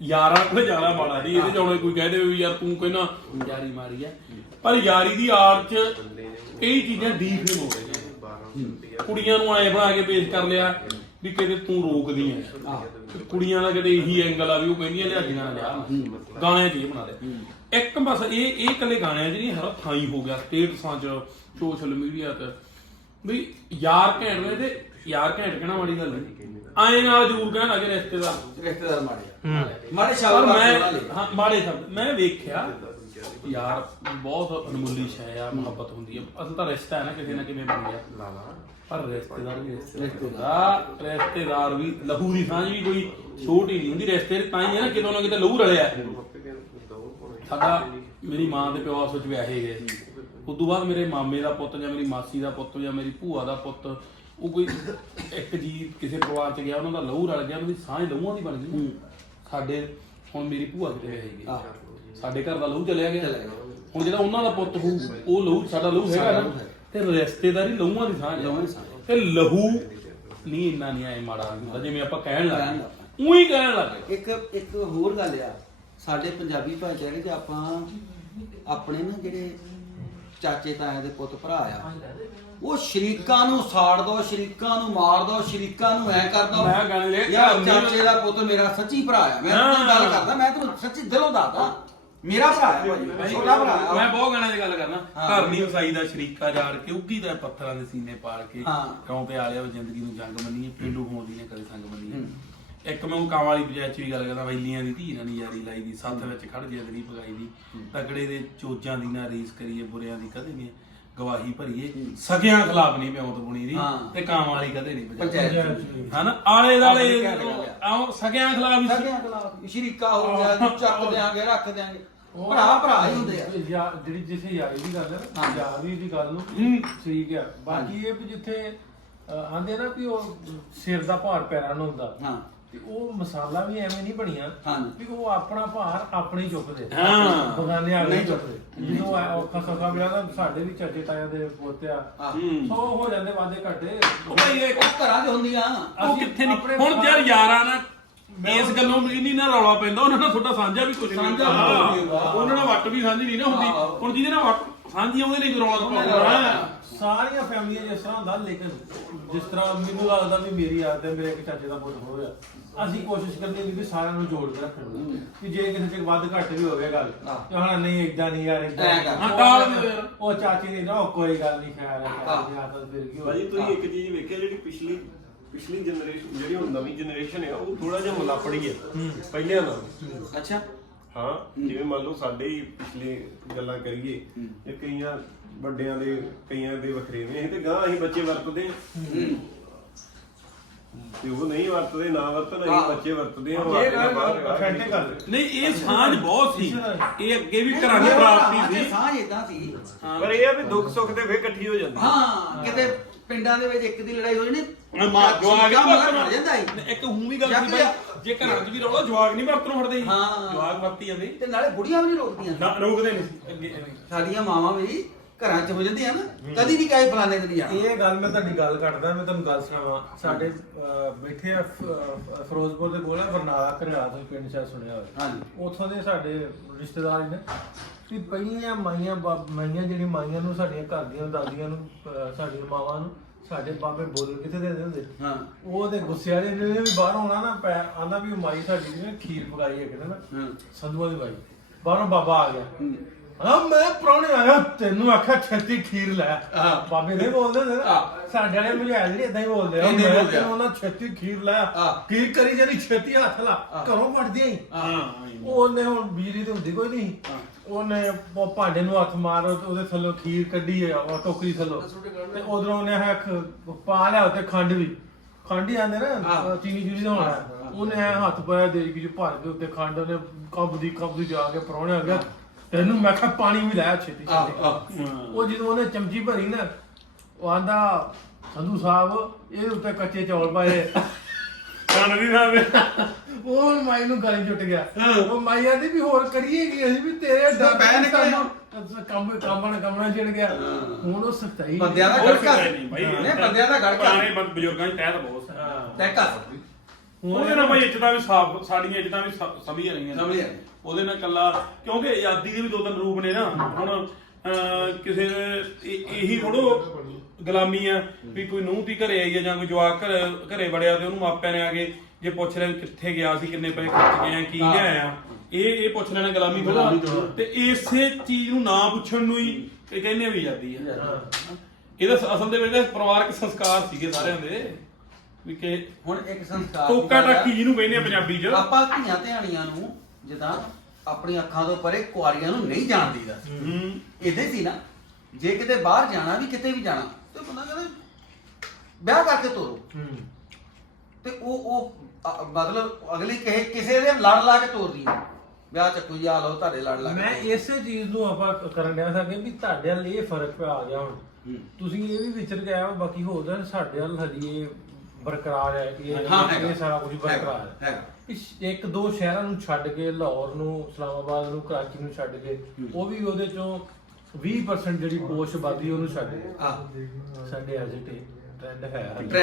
ਯਾਰਾਂ ਕੋਲ ਜਾਣਾ ਮਾੜਾ ਨਹੀਂ, ਇਹਦੇ 'ਚ ਹੁਣ ਕੋਈ ਕਹਿ ਦੇ ਵੀ ਯਾਰ ਤੂੰ ਕਹਿੰਦਾ ਯਾਰੀ ਮਾਰੀ ਆ। ਪਰ ਯਾਰੀ ਦੀ ਆੜ 'ਚ ਕਈ ਚੀਜ਼ਾਂ ਡੀਫੇਮ ਹੋ ਗਈਆਂ। ਕੁੜੀਆਂ ਨੂੰ ਐਂ ਬਣਾ ਕੇ ਪੇਸ਼ ਕਰ ਲਿਆ ਵੀ ਕਿਤੇ ਤੂੰ ਰੋਕਦੀ ਐ। ਕੁੜੀਆਂ ਦਾ ਕਿਤੇ ਇਹੀ ਐਂਗਲ ਆ ਵੀ ਉਹ ਕਹਿੰਦੀਆਂ ਲਿਆਦੀਆਂ ਨਾ ਲਿਆ, ਗਾਣਿਆਂ 'ਚ ਇਹ ਬਣਾ ਲਿਆ। ਇੱਕ ਬਸ ਇਹ ਇਕੱਲੇ ਗਾਣਿਆਂ 'ਚ ਨਹੀਂ, ਹਰ ਥਾਂ ਹੀ ਹੋ ਗਿਆ, ਸਟੇਟਸਾਂ 'ਚ, ਸੋਸ਼ਲ ਮੀਡੀਆ 'ਤੇ ਵੀ ਯਾਰ ਘੈਂਟ ਨੇ ਤੇ ਯਾਰ ਘੈਂਟ ਕਹਿਣਾ ਮਾੜੀ ਗੱਲ ਨਹੀਂ। ਆਏ ਨਾਲ ਜ਼ਰੂਰ ਕਹਿਣ ਲੱਗੇ ਰਿਸ਼ਤੇਦਾਰ ਮਾੜੇ ਮਾੜੇ ਪਰ ਸ਼ਬਦ ਹਾਂ ਮਾੜੇ ਸ਼ਬਦ ਮੈਂ ਵੇਖਿਆ ਯਾਰ ਬਹੁਤ ਅਨਮੁੱਲੀ ਸ਼ੈ ਆ, ਮੁਹੱਬਤ ਹੁੰਦੀ ਆ। ਅਸਲ ਤਾਂ ਰਿਸ਼ਤਾ ਹੈ ਨਾ, ਕਿਸੇ ਨਾ ਕਿਵੇਂ ਬਣ ਗਿਆ। ਪਰ ਰਿਸ਼ਤੇਦਾਰ ਵੀ ਰਿਸ਼ਤੇਦਾਰ ਵੀ ਲਹੂ ਦੀ ਸਾਂਝ ਵੀ ਕੋਈ ਛੋਟੀ ਨਹੀਂ ਹੁੰਦੀ। ਰਿਸ਼ਤੇ ਤਾਂ ਹੀ ਹੈ ਨਾ ਕਿਤੇ ਨਾ ਕਿਤੇ ਲਹੂ ਰਲਿਆ। ਸਾਡਾ ਮੇਰੀ ਮਾਂ ਦੇ ਪਿਓ ਆਪਸ ਵਿੱਚ ਵਿਆਹੇ ਗਏ, ਉਸ ਤੋਂ ਬਾਅਦ ਮੇਰੇ ਮਾਮੇ ਦਾ ਪੁੱਤ ਜਾਂ ਮੇਰੀ ਮਾਸੀ ਦਾ ਪੁੱਤ ਜਾਂ ਮੇਰੀ ਭੂਆ ਦਾ ਪੁੱਤ, ਉਹ ਕੋਈ ਇੱਕ ਜੀ ਕਿਸੇ ਪਰਿਵਾਰ 'ਚ ਗਿਆ, ਉਹਨਾਂ ਦਾ ਲਹੂ ਰਲ ਗਿਆ, ਉਹਨਾਂ ਦੀ ਸਾਂਝ ਲਹੂਆਂ ਦੀ ਬਣ ਗਈ। ਸਾਡੇ ਹੁਣ ਮੇਰੀ ਭੂਆ ਕਿਤੇ ਵਿਆਹੀ ਗਈ, ਸਾਡੇ ਘਰ ਦਾ ਲਹੂ ਚਲਿਆ ਗਿਆ। ਹੁਣ ਜਿਹੜਾ ਉਹਨਾਂ ਦਾ ਪੁੱਤ ਹੋਊ ਉਹ ਲਹੂ ਸਾਡਾ ਲਹੂ ਹੈਗਾ ਨਾ, ਤੇ ਰਿਸ਼ਤੇਦਾਰੀ ਲਹੂਆਂ ਦੀ ਸਾਂਝ ਤੇ ਲਹੂ ਨਹੀਂ ਇੰਨਾ ਨਹੀਂ ਆਏ ਮਾੜਾ ਹੁੰਦਾ ਜਿਵੇਂ ਆਪਾਂ ਕਹਿਣ ਲੱਗ ਉਹੀ ਕਹਿਣ ਲੱਗ। ਇੱਕ ਹੋਰ ਗੱਲ ਆ, ਸਾਡੇ ਪੰਜਾਬੀ ਭਾਈਚਾਰੇ 'ਚ ਆਪਾਂ ਆਪਣੇ ਨਾ ਜਿਹੜੇ ਚਾਚੇ ਤਾਏ ਦੇ ਪੁੱਤ ਭਰਾ ਆ, ਉਹ ਸ਼ਰੀਕਾਂ ਨੂੰ ਸਾੜ ਦੋ, ਸ਼ਰੀਕਾਂ ਨੂੰ ਮਾਰ ਦੋ, ਸ਼ਰੀਕਾਂ ਨੂੰ ਐ ਕਰ ਦੋ। ਮੈਂ ਗੱਲ ਇਹ ਯਾਰ ਚਾਚੇ ਦਾ ਪੁੱਤ ਮੇਰਾ ਸੱਚੀ ਭਰਾ ਆ, ਮੈਂ ਤੈਨੂੰ ਗੱਲ ਕਰਦਾ, ਮੈਂ ਤੈਨੂੰ ਸੱਚੀ ਦਿਲੋਂ ਦੱਸਦਾ, ਮੇਰਾ ਭਰਾ ਆ ਭਾਈ, ਛੋਟਾ ਭਰਾ ਆ। ਮੈਂ ਬਹੁਤ ਗਾਣਾ ਦੀ ਗੱਲ ਕਰਨਾ, ਘਰ ਨਹੀਂ ਵਸਾਈ ਦਾ ਸ਼ਰੀਕਾ ਜਾੜ ਕੇ, ਉੱਗੀ ਦਾ ਪੱਥਰਾਂ ਦੇ ਸੀਨੇ ਪਾੜ ਕੇ, ਕਿਉਂ ਪਿਆ ਲਿਆ ਜ਼ਿੰਦਗੀ ਨੂੰ ਜੰਗ ਮੰਨੀਏ, ਪੇਂਡੂ ਹੋਣ ਦੀ ਕਦੇ ਸੰਗ ਮੰਨੀਏ। ਇੱਕ ਮੈਂ ਉਹ ਕਾਂ ਵਾਲੀ ਪੰਚਾਇਤ 'ਚ ਵੀ ਗੱਲ ਕਰਦਾ, ਵੈਲੀਆਂ ਦੀ ਧੀ ਨਾਲ ਯਾਰੀ ਲਾਈ ਦੀ, ਸੱਥ ਵਿੱਚ ਖੜ ਜਿੰਦਗੀ ਪਗਾਈ ਦੀ, ਤਕੜੇ ਦੇ ਚੋਜਾਂ ਦੀ ਨਾ ਰੀਸ ਕਰੀਏ, ਬੁਰਿਆਂ ਦੀ ਕਦੇ ਨਹੀਂ ਗਵਾਹੀ ਭਰੀਏ, ਸਕਿਆਂ ਖਿਲਾਫ ਨਹੀਂ ਪਿਓ ਤੋਂ ਬੁਣੀ ਦੀ, ਤੇ ਕਾਂ ਵਾਲੀ ਕਦੇ ਨਹੀਂ ਪੰਚਾਇਤ ਹਨਾ ਆਲੇ ਦਾਲੇ ਆਓ ਸਕਿਆਂ ਖਿਲਾਫ ਹੀ ਸਕਿਆਂ ਖਿਲਾਫ ਸ਼ਰੀਕਾ ਹੋ ਗਿਆ, ਚੱਕ ਦਿਆਂਗੇ ਰੱਖ ਦਿਆਂਗੇ, ਭਰਾ ਭਰਾ ਹੀ ਹੁੰਦੇ ਆ। ਜਿਹੜੀ ਜਿਸੇ ਯਾਰੀ ਦੀ ਗੱਲ ਹੈ ਨਾ, ਯਾਰੀ ਦੀ ਗੱਲ ਨੂੰ ਠੀਕ ਆ। ਬਾਕੀ ਇਹ ਵੀ ਜਿੱਥੇ ਆਂਦੇ ਨਾ ਵੀ ਉਹ ਸਿਰ ਦਾ ਭਾਰ ਪੈਰਾਂ ਨੂੰ ਹੁੰਦਾ, ਹਾਂ ਤੇ ਉਹ ਮਸਾਲਾ ਵੀ ਐਵੇਂ ਨਹੀਂ ਬਣੀਆਂ ਵੀ ਉਹ ਆਪਣਾ ਭਾਰ ਆਪਣੇ ਹੀ ਚੁੱਕਦੇ, ਬਗਾਨੇ ਵਾਲੇ ਨਹੀਂ ਚੁੱਕਦੇ। ਜਦੋਂ ਔਖਾ ਸੌਖਾ ਮਿਲਿਆ ਤਾਂ ਸਾਡੇ ਵੀ ਚਾਚੇ ਤਾਇਆਂ ਦੇ ਪੋਤਿਆ 100 ਹੋ ਜਾਂਦੇ ਵਾਦੇ ਘੱਟੇ, ਭਾਈ ਇਹ ਘਰਾਂ 'ਚ ਹੁੰਦੀਆਂ। ਉਹ ਕਿੱਥੇ ਨਹੀਂ ਹੁਣ ਯਾਰ ਯਾਰਾਂ ਨਾਲ ਇਸ ਗੱਲੋਂ ਵੀ ਨਹੀਂ ਨਾ ਰੌਲਾ ਪੈਂਦਾ, ਉਹਨਾਂ ਨਾਲ ਤੁਹਾਡਾ ਸਾਂਝਾ ਵੀ ਕੁਝ ਨਹੀਂ ਸਾਂਝਾ ਹੁੰਦਾ। ਵੀ ਹੋਊਗਾ। ਉਹਨਾਂ ਨਾਲ ਵੱਟ ਵੀ ਸਾਂਝੀ ਨਹੀਂ ਨਾ ਹੁੰਦੀ। ਹੁਣ ਜਿਹਦੇ ਨਾਲ ਵੱਟ ਸਾਂਝੀ ਉਹਦੇ ਲਈ ਰੌਲਾ ਪਾਉਂਦਾ। ਸਾਰੀਆਂ ਫੈਮਲੀਆਂ ਜਿਸ ਤਰ੍ਹਾਂ ਹੁੰਦਾ, ਲੇਕਿਨ ਜਿਸ ਤਰ੍ਹਾਂ ਮੈਨੂੰ ਲੱਗਦਾ ਵੀ ਮੇਰੀ ਆਦਤ ਹੈ, ਮੇਰੇ ਇੱਕ ਚਾਚੇ ਦਾ ਪੁੱਤ ਹੋਇਆ, ਅਸੀਂ ਕੋਸ਼ਿਸ਼ ਕਰਦੇ ਵੀ ਸਾਰਿਆਂ ਨੂੰ ਜੋੜ ਕੇ ਰੱਖਣ ਦੀ, ਕਿ ਜੇ ਕਿਸੇ ਚ ਵੱਧ ਘੱਟ ਵੀ ਹੋਵੇ ਗੱਲ ਤੇ ਹਾਂ ਨਹੀਂ ਇਦਾਂ ਨਹੀਂ ਯਾਰ ਇਦਾਂ ਹਾਂ, ਟਾਲ ਦਿਓ ਯਾਰ। ਉਹ ਚਾਚੀ ਨੇ ਨਾ ਕੋਈ ਗੱਲ ਨਹੀਂ ਖੈਰ ਹੈ ਆਦਤ ਫਿਰ ਕੀ ਭਾਜੀ ਤੁਸੀਂ ਇੱਕ ਚੀਜ਼ ਵੇਖਿਆ, ਜਿਹੜੀ ਪਿਛਲੀ ਜਨਰੇਸ਼ਨ, ਜਿਹੜੀ ਹੁਣ ਨਵੀਂ ਜਨਰੇਸ਼ਨ ਹੈ, ਉਹ ਥੋੜਾ ਜਿਹਾ ਮਲਾਪੜੀ ਹੈ ਪਹਿਲਿਆਂ ਨਾਲ। ਅੱਛਾ ਹਾਂ, ਜਿਵੇਂ ਮੰਨ ਲਓ ਸਾਡੇ ਹੀ ਪਿਛਲੀ ਗੱਲਾਂ ਕਰੀਏ, ਜੇ ਕਈਆਂ ਵੱਡਿਆਂ ਦੇ ਕਈਆਂ ਦੇ ਵੱਖਰੇਵੇਂ ਸੀ ਤੇ ਗਾਂ ਅਸੀਂ ਬੱਚੇ ਵਰਤਦੇ ਹਾਂ ਤੇ ਉਹ ਨਹੀਂ ਵਰਤਦੇ, ਨਾ ਵਰਤਣ, ਅਸੀਂ ਬੱਚੇ ਵਰਤਦੇ ਹਾਂ। ਅਥੈਂਟਿਕ ਗੱਲ ਨਹੀਂ, ਇਹ ਸਾਂਝ ਬਹੁਤ ਸੀ, ਇਹ ਅੱਗੇ ਵੀ ਘਰਾਂ ਦੀ ਪ੍ਰਾਪਤੀ ਸੀ। ਸਾਂਝ ਇਦਾਂ ਸੀ। ਪਰ ਇਹ ਆ ਵੀ ਦੁੱਖ ਸੁੱਖ ਤੇ ਫੇਰ ਇਕੱਠੀ ਹੋ ਜਾਂਦੀ। ਹਾਂ, ਕਿਤੇ ਪਿੰਡਾਂ ਦੇ ਵਿੱਚ ਇੱਕ ਦੀ ਲੜਾਈ ਹੋ ਜਾਣੀ, ਜਵਾਗ ਮਰ ਜਾਂਦਾ ਸੀ। ਇੱਕ ਹੁਣ ਵੀ ਗੱਲ ਸੀ ਬਈ, ਜੇ ਘਰਾਂ 'ਚ ਵੀ ਰੌਲਾ, ਜਵਾਗ ਨਹੀਂ ਵਰਤਣੋਂ ਹਟਦੇ ਸੀ। ਹਾਂ। ਜਵਾਗ ਵਰਤੀ ਜਾਂਦੇ ਤੇ ਨਾਲੇ ਬੁੜੀਆਂ ਵੀ ਨਹੀਂ ਰੋਕਦੀਆਂ। ਨਾ, ਰੋਕਦੇ ਨਹੀਂ ਅੱਗੇ। ਸਾਡੀਆਂ ਮਾਵਾਂ ਵੀ ਘਰਾਂ 'ਚ ਹੋ ਜਾਂਦੀਆਂ ਨਾ, ਕਦੀ ਵੀ ਕਹੇ ਫਲਾਣੇ ਦੇ ਨਹੀਂ ਜਾਣਾ। ਇਹ ਗੱਲ ਮੈਂ ਤੁਹਾਡੀ ਗੱਲ ਕਰਦਾ, ਮੈਂ ਤੁਹਾਨੂੰ ਗੱਲ ਸੁਣਾਵਾਂ। ਸਾਡੇ ਬੈਠੇ ਆ ਫਿਰੋਜ਼ਪੁਰ ਦੇ ਕੋਲ ਆ ਬਰਨਾਲਾ ਘਰਿਆਲ, ਤੁਸੀਂ ਪਿੰਡ ਸ਼ਾਇਦ ਸੁਣਿਆ ਹੋਵੇ। ਹਾਂਜੀ। ਉੱਥੋਂ ਦੇ ਸਾਡੇ ਰਿਸ਼ਤੇਦਾਰ ਨੇ ਵੀ ਪਹਿਲੀਆਂ ਮਾਈਆਂ ਜਿਹੜੀਆਂ ਮਾਈਆਂ ਨੂੰ, ਸਾਡੀਆਂ ਘਰ ਦੀਆਂ ਦਾਦੀਆਂ ਨੂੰ, ਸਾਡੀਆਂ ਮਾਵਾਂ ਨੂੰ ਸਾਡੇ ਬਾਬੇ ਬੋਲ ਕਿੱਥੇ ਦੇ ਹੁੰਦੇ। ਹਾਂ। ਉਹਦੇ ਗੁੱਸੇ ਵਾਲੇ ਨੇ ਵੀ ਬਾਹਰੋਂ ਆਉਣਾ ਨਾ, ਆਂਦਾ ਵੀ ਮਾਈ ਸਾਡੀ ਨੇ ਖੀਰ ਪਕਾਈ ਹੈ ਕਿਤੇ ਨਾ, ਸੰਧੂਆਂ ਦੀ ਮਾਈ, ਬਾਹਰੋਂ ਬਾਬਾ ਆ ਗਿਆ। ਹਾਂ, ਮੈਂ ਪ੍ਰਾਹੁਣੇ ਆਇਆ, ਤੈਨੂੰ ਆਖਿਆ ਛੇਤੀ ਖੀਰ ਲੈ। ਬਾਬੇ ਨਹੀਂ ਬੋਲਦੇ ਹੁੰਦੇ ਨਾ, ਸਾਡੇ ਵਾਲੇ ਮਝਾਇਲ ਜਿਹੜੀ ਏਦਾਂ ਹੀ ਬੋਲਦੇ ਆ, ਮੈਂ ਤੈਨੂੰ ਉਹਨਾਂ ਛੇਤੀ ਖੀਰ ਲੈ, ਖੀਰ ਕਰੀ ਜਾਨੀ, ਛੇਤੀ ਹੱਥ ਲਾ, ਘਰੋਂ ਵੜਦੀਆਂ ਹੀ। ਉਹਨੇ ਹੁਣ ਬਿਜਲੀ ਤੇ ਹੁੰਦੀ ਕੋਈ ਨਹੀਂ, ਉਹਨੇ ਉਹ ਭਾਂਡੇ ਨੂੰ ਹੱਥ ਮਾਰ, ਉਹਦੇ ਥੱਲੋਂ ਖੀਰ ਕੱਢੀ ਹੈ ਉਹ ਟੋਕਰੀ ਥੱਲੋਂ, ਤੇ ਉਧਰੋਂ ਉਹਨੇ ਪਾ ਲਿਆ ਉੱਤੇ ਖੰਡ ਵੀ, ਖੰਡ ਹੀ ਆਂਦੇ ਨਾ, ਚੀਨੀ ਦਾ ਹੋਣਾ। ਉਹਨੇ ਹੱਥ ਪਾਇਆ ਦੇਗੀ ਚ ਭਰ ਕੇ ਉੱਤੇ ਖੰਡ, ਉਹਨੇ ਕੱਬਦੀ ਜਾ ਕੇ ਪ੍ਰਾਹੁਣੇ ਆ ਗਿਆ, ਤੈਨੂੰ ਮੈਂ ਕਿਹਾ ਪਾਣੀ ਵੀ ਲੈ ਛੇਤੀ ਛੇਤੀ। ਉਹ ਜਦੋਂ ਉਹਨੇ ਚਮਚੀ ਭਰੀ ਨਾ, ਉਹ ਆਂਦਾ ਸੰਧੂ ਸਾਹਿਬ ਇਹ ਉੱਤੇ ਕੱਚੇ ਚੌਲ ਪਾਏ। ਕੰਨ ਦੀ ਥਾਂ ਤੇ ਉਹ ਮਾਈ ਨੂੰ ਗਾਲੀ ਜੁੱਟ ਗਿਆ। ਉਹ ਮਾਈ ਆਂਦੀ ਵੀ ਹੋਰ ਕਰੀਏ ਕੀ ਅਸੀਂ, ਵੀ ਤੇਰੇ ਡਰ ਬਹਿ ਨਿਕਲੇ। ਕੰਬਣਾ ਛਿੜ ਗਿਆ। ਹੁਣ ਉਹ ਸਖਤਾਈ ਬੰਦਿਆਂ ਦਾ ਬਹੁਤ ਗੜਕਾ ਨਹੀਂ ਬਾਈ, ਨੇ, ਬੰਦਿਆਂ ਦਾ ਗੜਕਾ ਪੁਰਾਣੇ ਬਜ਼ੁਰਗਾਂ ਦੀ ਤਹਿ ਤਾਂ ਬਹੁਤ ਸੀ। ਟੈਕਾ ਉਹਦੇ ਨਾਲ ਭਾਈ ਇੱਜ਼ਤਾਂ ਵੀ ਸਾਫ, ਸਾਡੀਆਂ ਇੱਜ਼ਤਾਂ ਵੀ ਸਮਝ ਰਹੀਆਂ ਸਮਝ ਨੇ। ਆ। ਉਹਦੇ ਨਾਲ ਕੱਲਾ, ਕਿਉਂਕਿ ਆਜ਼ਾਦੀ ਦੇ ਵੀ ਦੋ ਤਿੰਨ ਰੂਪ ਨੇ ਨਾ। ਹੁਣ ਕਿਸੇ ਇਹੀ ਥੋੜੋ ਗੁਲਾਮੀ ਆ ਵੀ ਕੋਈ ਨੂੰਹ ਦੀ ਘਰੇ ਆਈ ਆ ਜਾਂ ਕੋਈ ਜਵਾਕ ਘਰੇ ਵੜਿਆ ਤੇ ਉਹਨੂੰ ਮਾਪਿਆਂ ਨੇ ਆ ਕੇ ਜੇ ਪੁੱਛ ਲਿਆ ਵੀ ਕਿੱਥੇ ਗਿਆ ਸੀ, ਕਿੰਨੇ ਪੈਸੇ ਖਰਚ ਗਏ ਆ, ਕੀ ਲਿਆਇਆ, ਇਹ ਪੁੱਛ ਲੈਣਾ ਗੁਲਾਮੀ ਥੋੜਾ। ਤੇ ਇਸੇ ਚੀਜ਼ ਨੂੰ ਨਾ ਪੁੱਛਣ ਨੂੰ ਹੀ ਇਹ ਕਹਿੰਦੇ ਵੀ ਆਜ਼ਾਦੀ ਆ। ਇਹਦਾ ਅਸਲ ਦੇ ਵਿੱਚ ਪਰਿਵਾਰਕ ਸੰਸਕਾਰ ਸੀਗੇ ਸਾਰਿਆਂ ਦੇ, ਵੀ ਕਿ ਹੁਣ ਇੱਕ ਸੰਸਕਾਰ ਟੋਕਾ ਟਾਕੀ ਜਿਹਨੂੰ ਕਹਿੰਦੇ ਆ ਪੰਜਾਬੀ 'ਚ। ਆਪਾਂ ਧੀਆਂ ਧਿਆਣੀਆਂ ਨੂੰ ਜਿੱਦਾਂ ਆਪਣੀ ਅੱਖਾਂ ਤੋਂ ਪਰੇ ਕੁਆਰੀਆਂ ਨੂੰ ਨਹੀਂ ਜਾਣ ਦੇਈਦਾ। ਇਹਦੇ ਸੀ ਨਾ, ਜੇ ਕਿਤੇ ਬਾਹਰ ਜਾਣਾ ਵੀ, ਕਿਤੇ ਵੀ ਜਾਣਾ, ਤੇ ਬੰਦਾ ਕਹਿੰਦਾ ਵਿਆਹ ਕਰਕੇ ਤੋਰੋ। ਤੇ ਉਹ ਮਤਲਬ ਅਗਲੀ ਕਹੇ ਕਿਸੇ ਦੇ ਲੜ ਲਾ ਕੇ ਤੋਰਦੀ ਹੈ, ਵਿਆਹ ਚੱਕੂ ਜੀ ਆ ਲਓ ਤੁਹਾਡੇ ਲੜ ਲਾ ਕੇ। ਮੈਂ ਇਸੇ ਚੀਜ਼ ਨੂੰ ਆਪਾਂ ਕਰਨ ਡਿਆ ਸਾਂ ਵੀ ਤੁਹਾਡੇ ਵੱਲ ਇਹ ਫਰਕ ਪਿਆ ਆ ਗਿਆ। ਹੁਣ ਤੁਸੀਂ ਇਹ ਵੀ ਵਿਚਰ ਕੇ ਆਇਆ, ਬਾਕੀ ਹੋਰ ਦਿਨ ਸਾਡੇ ਵੱਲ ਹਜੇ ਇਹ ਬਰਕਰਾਰ ਹੈ, ਇਹ ਸਾਰਾ ਕੁਝ ਬਰਕਰਾਰ ਹੈ। ਇੱਕ ਦੋ ਸ਼ਹਿਰਾਂ ਨੂੰ ਛੱਡ ਕੇ, ਲਾਹੌਰ ਨੂੰ, ਇਸਲਾਮਾਬਾਦ ਨੂੰ, ਕਰਾਚੀ ਨੂੰ ਛੱਡ ਕੇ, ਉਹ ਵੀ ਉਹਦੇ ਚੋਂ 20% ਜਿਹੜੀ ਪੋਸ਼ ਆਬਾਦੀ ਉਹਨੂੰ ਛੱਡ ਕੇ, ਸਾਡੇ ਐਜ਼ ਇਟ ਟ੍ਰੈਂਡ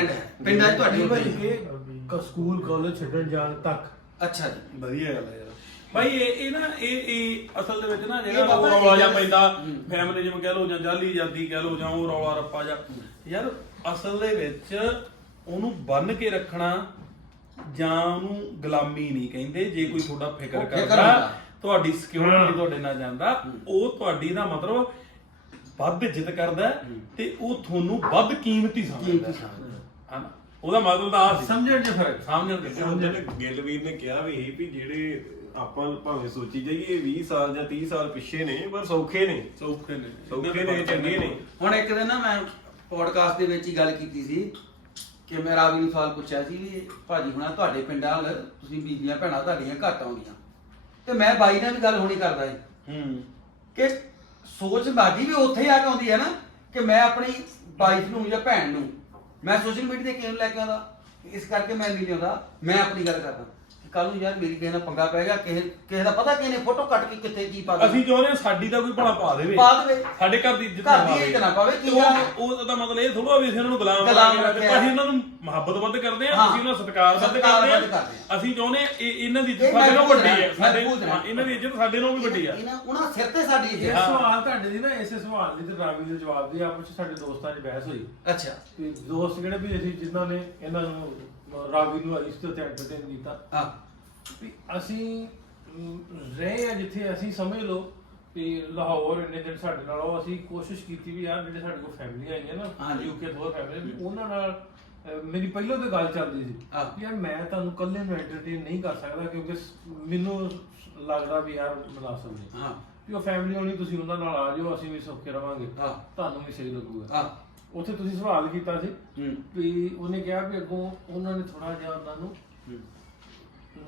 ਹੈ ਪਿੰਡਾਂ 'ਚ ਤੁਹਾਡੀ ਕਿ ਸਕੂਲ ਕਾਲਜ ਛੱਡਣ ਜਾਣ ਤੱਕ। ਅੱਛਾ ਜੀ, ਵਧੀਆ ਗੱਲ ਹੈ ਯਾਰ ਭਾਈ। ਇਹ ਨਾ ਇਹ ਅਸਲ ਦੇ ਵਿੱਚ ਨਾ ਜਿਹੜਾ ਉਹ ਰੌਲਾ ਜਾਂ ਪੈਂਦਾ, ਫੈਮਿਨਿਜ਼ਮ ਕਹਿ ਲਓ ਜਾਂ ਜਾਲੀ ਆਜ਼ਾਦੀ ਕਹਿ ਲਓ ਜਾਂ ਉਹ ਰੌਲਾ ਰੱਪਾ ਜਾਂ, ਯਾਰ ਅਸਲ ਦੇ ਵਿੱਚ ਉਹਨੂੰ ਬੰਨ ਕੇ ਰੱਖਣਾ ਜਾਂ ਉਹਨੂੰ ਗੁਲਾਮੀ ਨਹੀਂ ਕਹਿੰਦੇ। ਜੇ ਕੋਈ ਤੁਹਾਡਾ ਫਿਕਰ ਕਰਦਾ, ਤੁਹਾਡੀ ਸਿਕਿਉਰਿਟੀ ਤੁਹਾਡੇ ਨਾਲ ਜਾਂਦਾ, ਉਹ ਤੁਹਾਡੀ ਦਾ ਮਤਲਬ ਵੱਧ ਇੱਜ਼ਤ ਕਰਦਾ ਤੇ ਉਹ ਤੁਹਾਨੂੰ ਵੱਧ ਕੀਮਤੀ ਸਮਝਦਾ ਹੈ। ਉਹਦਾ ਮਤਲਬ ਤਾਂ ਆ ਸਮਝਣ ਚ ਫਰਕ, ਸਮਝਣ ਗਿੱਲਵੀਰ ਨੇ ਕਿਹਾ ਵੀ ਵੀ ਜਿਹੜੇ ਆਪਾਂ ਭਾਵੇਂ ਸੋਚੀ ਜਾਈਏ 20 ਸਾਲ ਜਾਂ 30 ਸਾਲ ਪਿੱਛੇ ਨੇ, ਪਰ ਸੌਖੇ ਨੇ, ਸੌਖੇ ਨੇ, ਚੰਗੇ ਨੇ। ਹੁਣ ਇੱਕ ਦਿਨ ਨਾ ਮੈਂ ਪੋਡਕਾਸਟ ਦੇ ਵਿੱਚ ਹੀ ਗੱਲ ਕੀਤੀ ਸੀ ਕਿ ਮੈਂ ਰਾਵੀ ਨੂੰ ਸਵਾਲ ਪੁੱਛਿਆ ਸੀ ਵੀ ਭਾਜੀ ਹੁਣਾ ਤੁਹਾਡੇ ਪਿੰਡਾਂ ਵੱਲ ਤੁਸੀਂ ਬੀਬੀਆਂ ਭੈਣਾਂ ਤੁਹਾਡੀਆਂ ਘੱਟ ਆਉਂਦੀਆਂ, ਤੇ ਮੈਂ ਬਾਈ ਨਾਲ ਵੀ ਗੱਲ ਹੋਣੀ ਕਰਦਾ ਸੀ ਕਿ ਸੋਚ ਬਾਜੀ ਵੀ ਉੱਥੇ ਆ ਕੇ ਆਉਂਦੀ ਹੈ ਨਾ, ਕਿ ਮੈਂ ਆਪਣੀ ਵਾਈਫ ਨੂੰ ਜਾਂ ਭੈਣ ਨੂੰ ਮੈਂ ਸੋਸ਼ਲ ਮੀਡੀਆ ਤੇ ਕਿਉਂ ਲੈ ਕੇ ਆਉਂਦਾ, ਇਸ ਕਰਕੇ ਮੈਂ ਨਹੀਂ ਲਿਆਉਂਦਾ। ਮੈਂ ਆਪਣੀ ਗੱਲ ਕਰਦਾ, ਕੱਲ ਨੂੰ ਯਾਰ ਮੇਰੀ ਕਿਸੇ ਨਾਲ ਪੰਗਾ ਪੈ ਗਿਆ, ਕਿਸੇ ਦਾ ਪਤਾ ਕਿਸੇ ਨੇ ਫੋਟੋ ਕੱਟ ਕੇ ਕਿੱਥੇ ਕੀ ਪਾ ਦਿੱਤੀ। ਅਸੀਂ ਚਾਹੁੰਦੇ ਹਾਂ ਸਾਡੀ ਦਾ ਕੋਈ ਭਲਾ ਪਾ ਦੇਵੇ, ਪਾ ਦੇਵੇ, ਸਾਡੇ ਘਰ ਦੀ ਇੱਜ਼ਤ ਘਰ ਦੀ ਇੱਜ਼ਤ ਨਾ ਪਾਵੇ। ਤੇ ਉਹਦਾ ਮਤਲਬ ਇਹ ਥੋੜਾ ਵੀ ਅਸੀਂ ਉਹਨਾਂ ਨੂੰ ਗੁਲਾਮ ਬਣਾ ਕੇ ਰੱਖਦੇ, ਅਸੀਂ ਉਹਨਾਂ ਨੂੰ ਮੁਹੱਬਤ ਵੱਧ ਕਰਦੇ ਹਾਂ, ਅਸੀਂ ਉਹਨਾਂ ਦਾ ਸਤਿਕਾਰ ਵੱਧ ਕਰਦੇ ਹਾਂ। ਅਸੀਂ ਚਾਹੁੰਦੇ ਹਾਂ ਇਹਨਾਂ ਦੀ ਇੱਜ਼ਤ ਸਾਡੇ ਨਾਲੋਂ ਵੱਡੀ ਹੈ, ਇਹਨਾਂ ਦੀ ਇੱਜ਼ਤ ਸਾਡੇ ਨਾਲੋਂ ਵੀ ਵੱਡੀ ਹੈ। ਉਹਨਾਂ ਸਿਰ ਤੇ ਸਾਡੀ ਇਹ ਇੱਜ਼ਤ। ਸਵਾਲ ਤੁਹਾਡੇ ਦੀ ਨਾ, ਇਸੇ ਸਵਾਲ ਦੀ ਤੇ ਰਾਵੀ ਦੇ ਜਵਾਬ ਦੀ ਆਪਸ ਵਿੱਚ ਸਾਡੇ ਦੋਸਤਾਂ 'ਚ ਬਹਿਸ ਹੋਈ। ਅੱਛਾ। ਕਿ ਦੋਸਤ ਜਿਹੜੇ ਵੀ ਅਸੀਂ ਜਿਨ੍ਹਾਂ ਨੇ ਇਹਨਾਂ ਨੂੰ ਰਾਵੀ ਨੂੰ ਇਸ ਤੇ ਐਂਟਰਟੇਨ ਕੀਤਾ, ਹਾਂ ਵੀ ਅਸੀਂ ਰਹੇ ਆ ਜਿੱਥੇ ਅਸੀਂ ਸਮਝ ਲਓ ਕਿ ਲਾਹੌਰ ਇੰਨੇ ਦਿਨ ਸਾਡੇ ਨਾਲ ਉਹ ਅਸੀਂ ਕੋਸ਼ਿਸ਼ ਕੀਤੀ ਵੀ ਯਾਰ ਜਿਹੜੇ ਸਾਡੇ ਕੋਲ ਫੈਮਿਲੀ ਆਈਆਂ ਨਾ ਯੂਕੇ ਤੋਂ ਫੈਮਿਲੀ, ਵੀ ਉਹਨਾਂ ਨਾਲ ਮੇਰੀ ਪਹਿਲਾਂ ਤੋਂ ਗੱਲ ਚੱਲਦੀ ਸੀ ਕਿ ਯਾਰ ਮੈਂ ਤੁਹਾਨੂੰ ਇਕੱਲੇ ਨੂੰ ਐਂਟਰਟੇਨ ਨਹੀਂ ਕਰ ਸਕਦਾ, ਕਿਉਂਕਿ ਮੈਨੂੰ ਲੱਗਦਾ ਵੀ ਯਾਰ ਮੁਨਾਸਬ ਨਹੀਂ। ਹਾਂ ਵੀ ਉਹ ਫੈਮਿਲੀ ਹੋਣੀ, ਤੁਸੀਂ ਉਹਨਾਂ ਨਾਲ ਆ ਜਾਓ, ਅਸੀਂ ਵੀ ਸੌਖੇ ਰਵਾਂਗੇ, ਤੁਹਾਨੂੰ ਵੀ ਸਹੀ ਲੱਗੂਗਾ। ਉੱਥੇ ਤੁਸੀਂ ਸਵਾਲ ਕੀਤਾ ਸੀ ਵੀ ਉਹਨੇ ਕਿਹਾ ਵੀ ਅੱਗੋਂ ਉਹਨਾਂ ਨੇ ਥੋੜਾ ਜਿਹਾ ਉਹਨਾਂ ਨੂੰ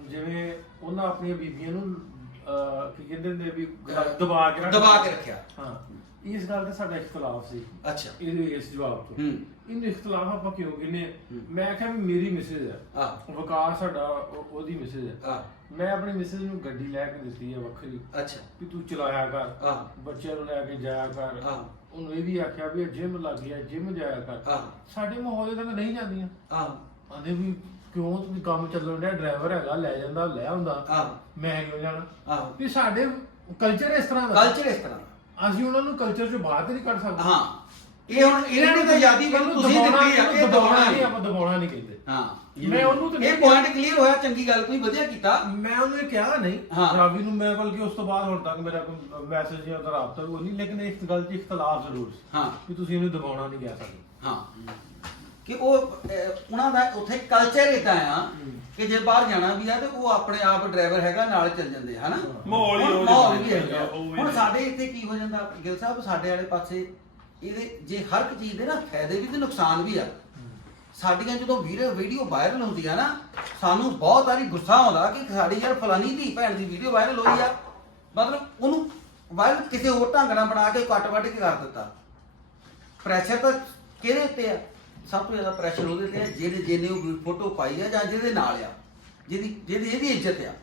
ਜਿਵੇਂ ਉਹਨਾਂ ਆਪਣੀਆਂ ਬੀਬੀਆਂ ਨੂੰ ਕੀ ਕਹਿੰਦੇ ਨੇ ਵੀ ਦਬਾ ਕੇ ਰੱਖਿਆ। ਹਾਂ, ਇਸ ਗੱਲ ਤੇ ਸਾਡਾ ਇਖਤਲਾਫ ਸੀ। ਅੱਛਾ। ਇਹਦੇ ਇਸ ਜਵਾਬ ਤੋਂ ਇਹਨੂੰ ਇਖਤਲਾਫ ਆਪਾਂ ਕਿਉਂ ਕਹਿੰਦੇ? ਮੈਂ ਕਿਹਾ ਵੀ ਮੇਰੀ ਮਿਸੇਜ ਆ, ਵਿਕਾਸ ਸਾਡਾ ਉਹਦੀ ਮਿਸੇਜ ਆ, ਮੈਂ ਆਪਣੀ ਮਿਸੇਜ ਨੂੰ ਗੱਡੀ ਲੈ ਕੇ ਦਿੱਤੀ ਹੈ ਵੱਖਰੀ। ਅੱਛਾ। ਵੀ ਤੂੰ ਚਲਾਇਆ ਕਰ, ਬੱਚਿਆਂ ਨੂੰ ਲੈ ਕੇ ਜਾਇਆ ਕਰ। ਉਹਨੂੰ ਇਹ ਵੀ ਆਖਿਆ ਵੀ ਜਿਮ ਲੱਗ ਗਿਆ, ਜਿਮ ਜਾਇਆ ਕਰ। ਸਾਡੇ ਮਾਹੌਲ ਤੱਕ ਨਹੀਂ ਜਾਂਦੀਆਂ। ਆਂਦੇ ਵੀ ਕਿਉਂ, ਤੁਸੀਂ ਕੰਮ ਚੱਲਣ ਡਿਆ, ਡਰਾਈਵਰ ਹੈਗਾ ਲੈ ਜਾਂਦਾ, ਲੈ ਆਉਂਦਾ, ਮੈਂ ਕਿਉਂ ਜਾਣਾ? ਵੀ ਸਾਡੇ ਕਲਚਰ ਇਸ ਤਰ੍ਹਾਂ ਦਾ, ਅਸੀਂ ਉਹਨਾਂ ਨੂੰ ਕਲਚਰ ਚੋਂ ਬਾਹਰ ਨਹੀਂ ਕੱਢ ਸਕਦੇ। ਹਾਂ, ਇਹ ਹੁਣ ਇਹਨਾਂ ਨੇ ਤਾਂ ਆਜ਼ਾਦੀ ਮੈਨੂੰ ਤੁਸੀਂ ਦਿੱਤੀ ਆ, ਇਹ ਦਬਾਉਣਾ ਨਹੀਂ, ਆਪਾਂ ਦਬਾਉਣਾ ਨਹੀਂ ਕਹਿੰਦੇ। ਹਾਂ, ਮੈਂ ਉਹਨੂੰ ਤੇ ਇਹ ਪੁਆਇੰਟ ਕਲੀਅਰ ਹੋਇਆ, ਚੰਗੀ ਗੱਲ, ਤੁਸੀਂ ਵਧੀਆ ਕੀਤਾ। ਮੈਂ ਉਹਨੂੰ ਇਹ ਕਿਹਾ ਨਹੀਂ ਰਾਵੀ ਨੂੰ, ਮੈਂ ਬਲਕਿ ਉਸ ਤੋਂ ਬਾਅਦ ਹੁਣ ਤੱਕ ਮੇਰਾ ਕੋਈ ਮੈਸੇਜ ਜਾਂ ਰਾਬਤਾ ਕੋਈ ਨਹੀਂ, ਲੇਕਿਨ ਇਸ ਗੱਲ 'ਚ ਇਖਤਲਾਫ ਜ਼ਰੂਰ ਸੀ। ਹਾਂ, ਕਿ ਤੁਸੀਂ ਇਹਨੂੰ ਦਬਾਉਣਾ ਨਹੀਂ ਕਹਿ ਸਕਦੇ। ਹਾਂ, ਕਿ ਉਹ ਉਹਨਾਂ ਦਾ ਉੱਥੇ ਕਲਚਰ ਇਦਾਂ ਆ ਕਿ ਜੇ ਬਾਹਰ ਜਾਣਾ ਵੀ ਆ ਤੇ ਉਹ ਆਪਣੇ ਆਪ ਡਰਾਈਵਰ ਹੈਗਾ ਨਾਲ ਚੱਲ ਜਾਂਦੇ ਹਨਾ, ਮਾਹੌਲ ਵੀ ਹੈਗਾ। ਹੁਣ ਸਾਡੇ ਇੱਥੇ ਕੀ ਹੋ ਜਾਂਦਾ ਗਿਲ ਸਾਹਿਬ, ਸਾਡੇ ਵਾਲੇ ਪਾਸੇ ਇਹਦੇ ਜੇ ਹਰ ਇੱਕ ਚੀਜ਼ ਦੇ ਨਾ ਫਾਇਦੇ ਵੀ ਤੇ ਨੁਕਸਾਨ ਵੀ ਆ। ਸਾਡੀਆਂ ਜਦੋਂ ਵੀਡੀਓ ਵਾਇਰਲ ਹੁੰਦੀ ਆ ਨਾ, ਸਾਨੂੰ ਬਹੁਤ ਵਾਰੀ ਗੁੱਸਾ ਆਉਂਦਾ ਕਿ ਸਾਡੀ ਯਾਰ ਫਲਾਨੀ ਧੀ ਭੈਣ ਦੀ ਵੀਡੀਓ ਵਾਇਰਲ ਹੋਈ ਆ, ਮਤਲਬ ਉਹਨੂੰ ਵਾਇਰਲ ਕਿਸੇ ਹੋਰ ਢੰਗ ਨਾਲ ਬਣਾ ਕੇ ਕੱਟ ਵੱਢ ਕੇ ਕਰ ਦਿੱਤਾ। ਪ੍ਰੈਸ਼ਰ ਤਾਂ ਕਿਹਦੇ ਉੱਤੇ ਆ? ਸਭ ਤੋਂ ਜ਼ਿਆਦਾ ਪ੍ਰੈਸ਼ਰ ਉਹਦੇ ਤੇ ਆ ਜਿਹਨੇ ਉਹ ਫੋਟੋ ਪਾਈ ਆ ਜਾਂ ਜਿਹਦੇ ਨਾਲ ਆ, ਜਿਹਦੀ ਇਹਦੀ ਇੱਜ਼ਤ ਆ।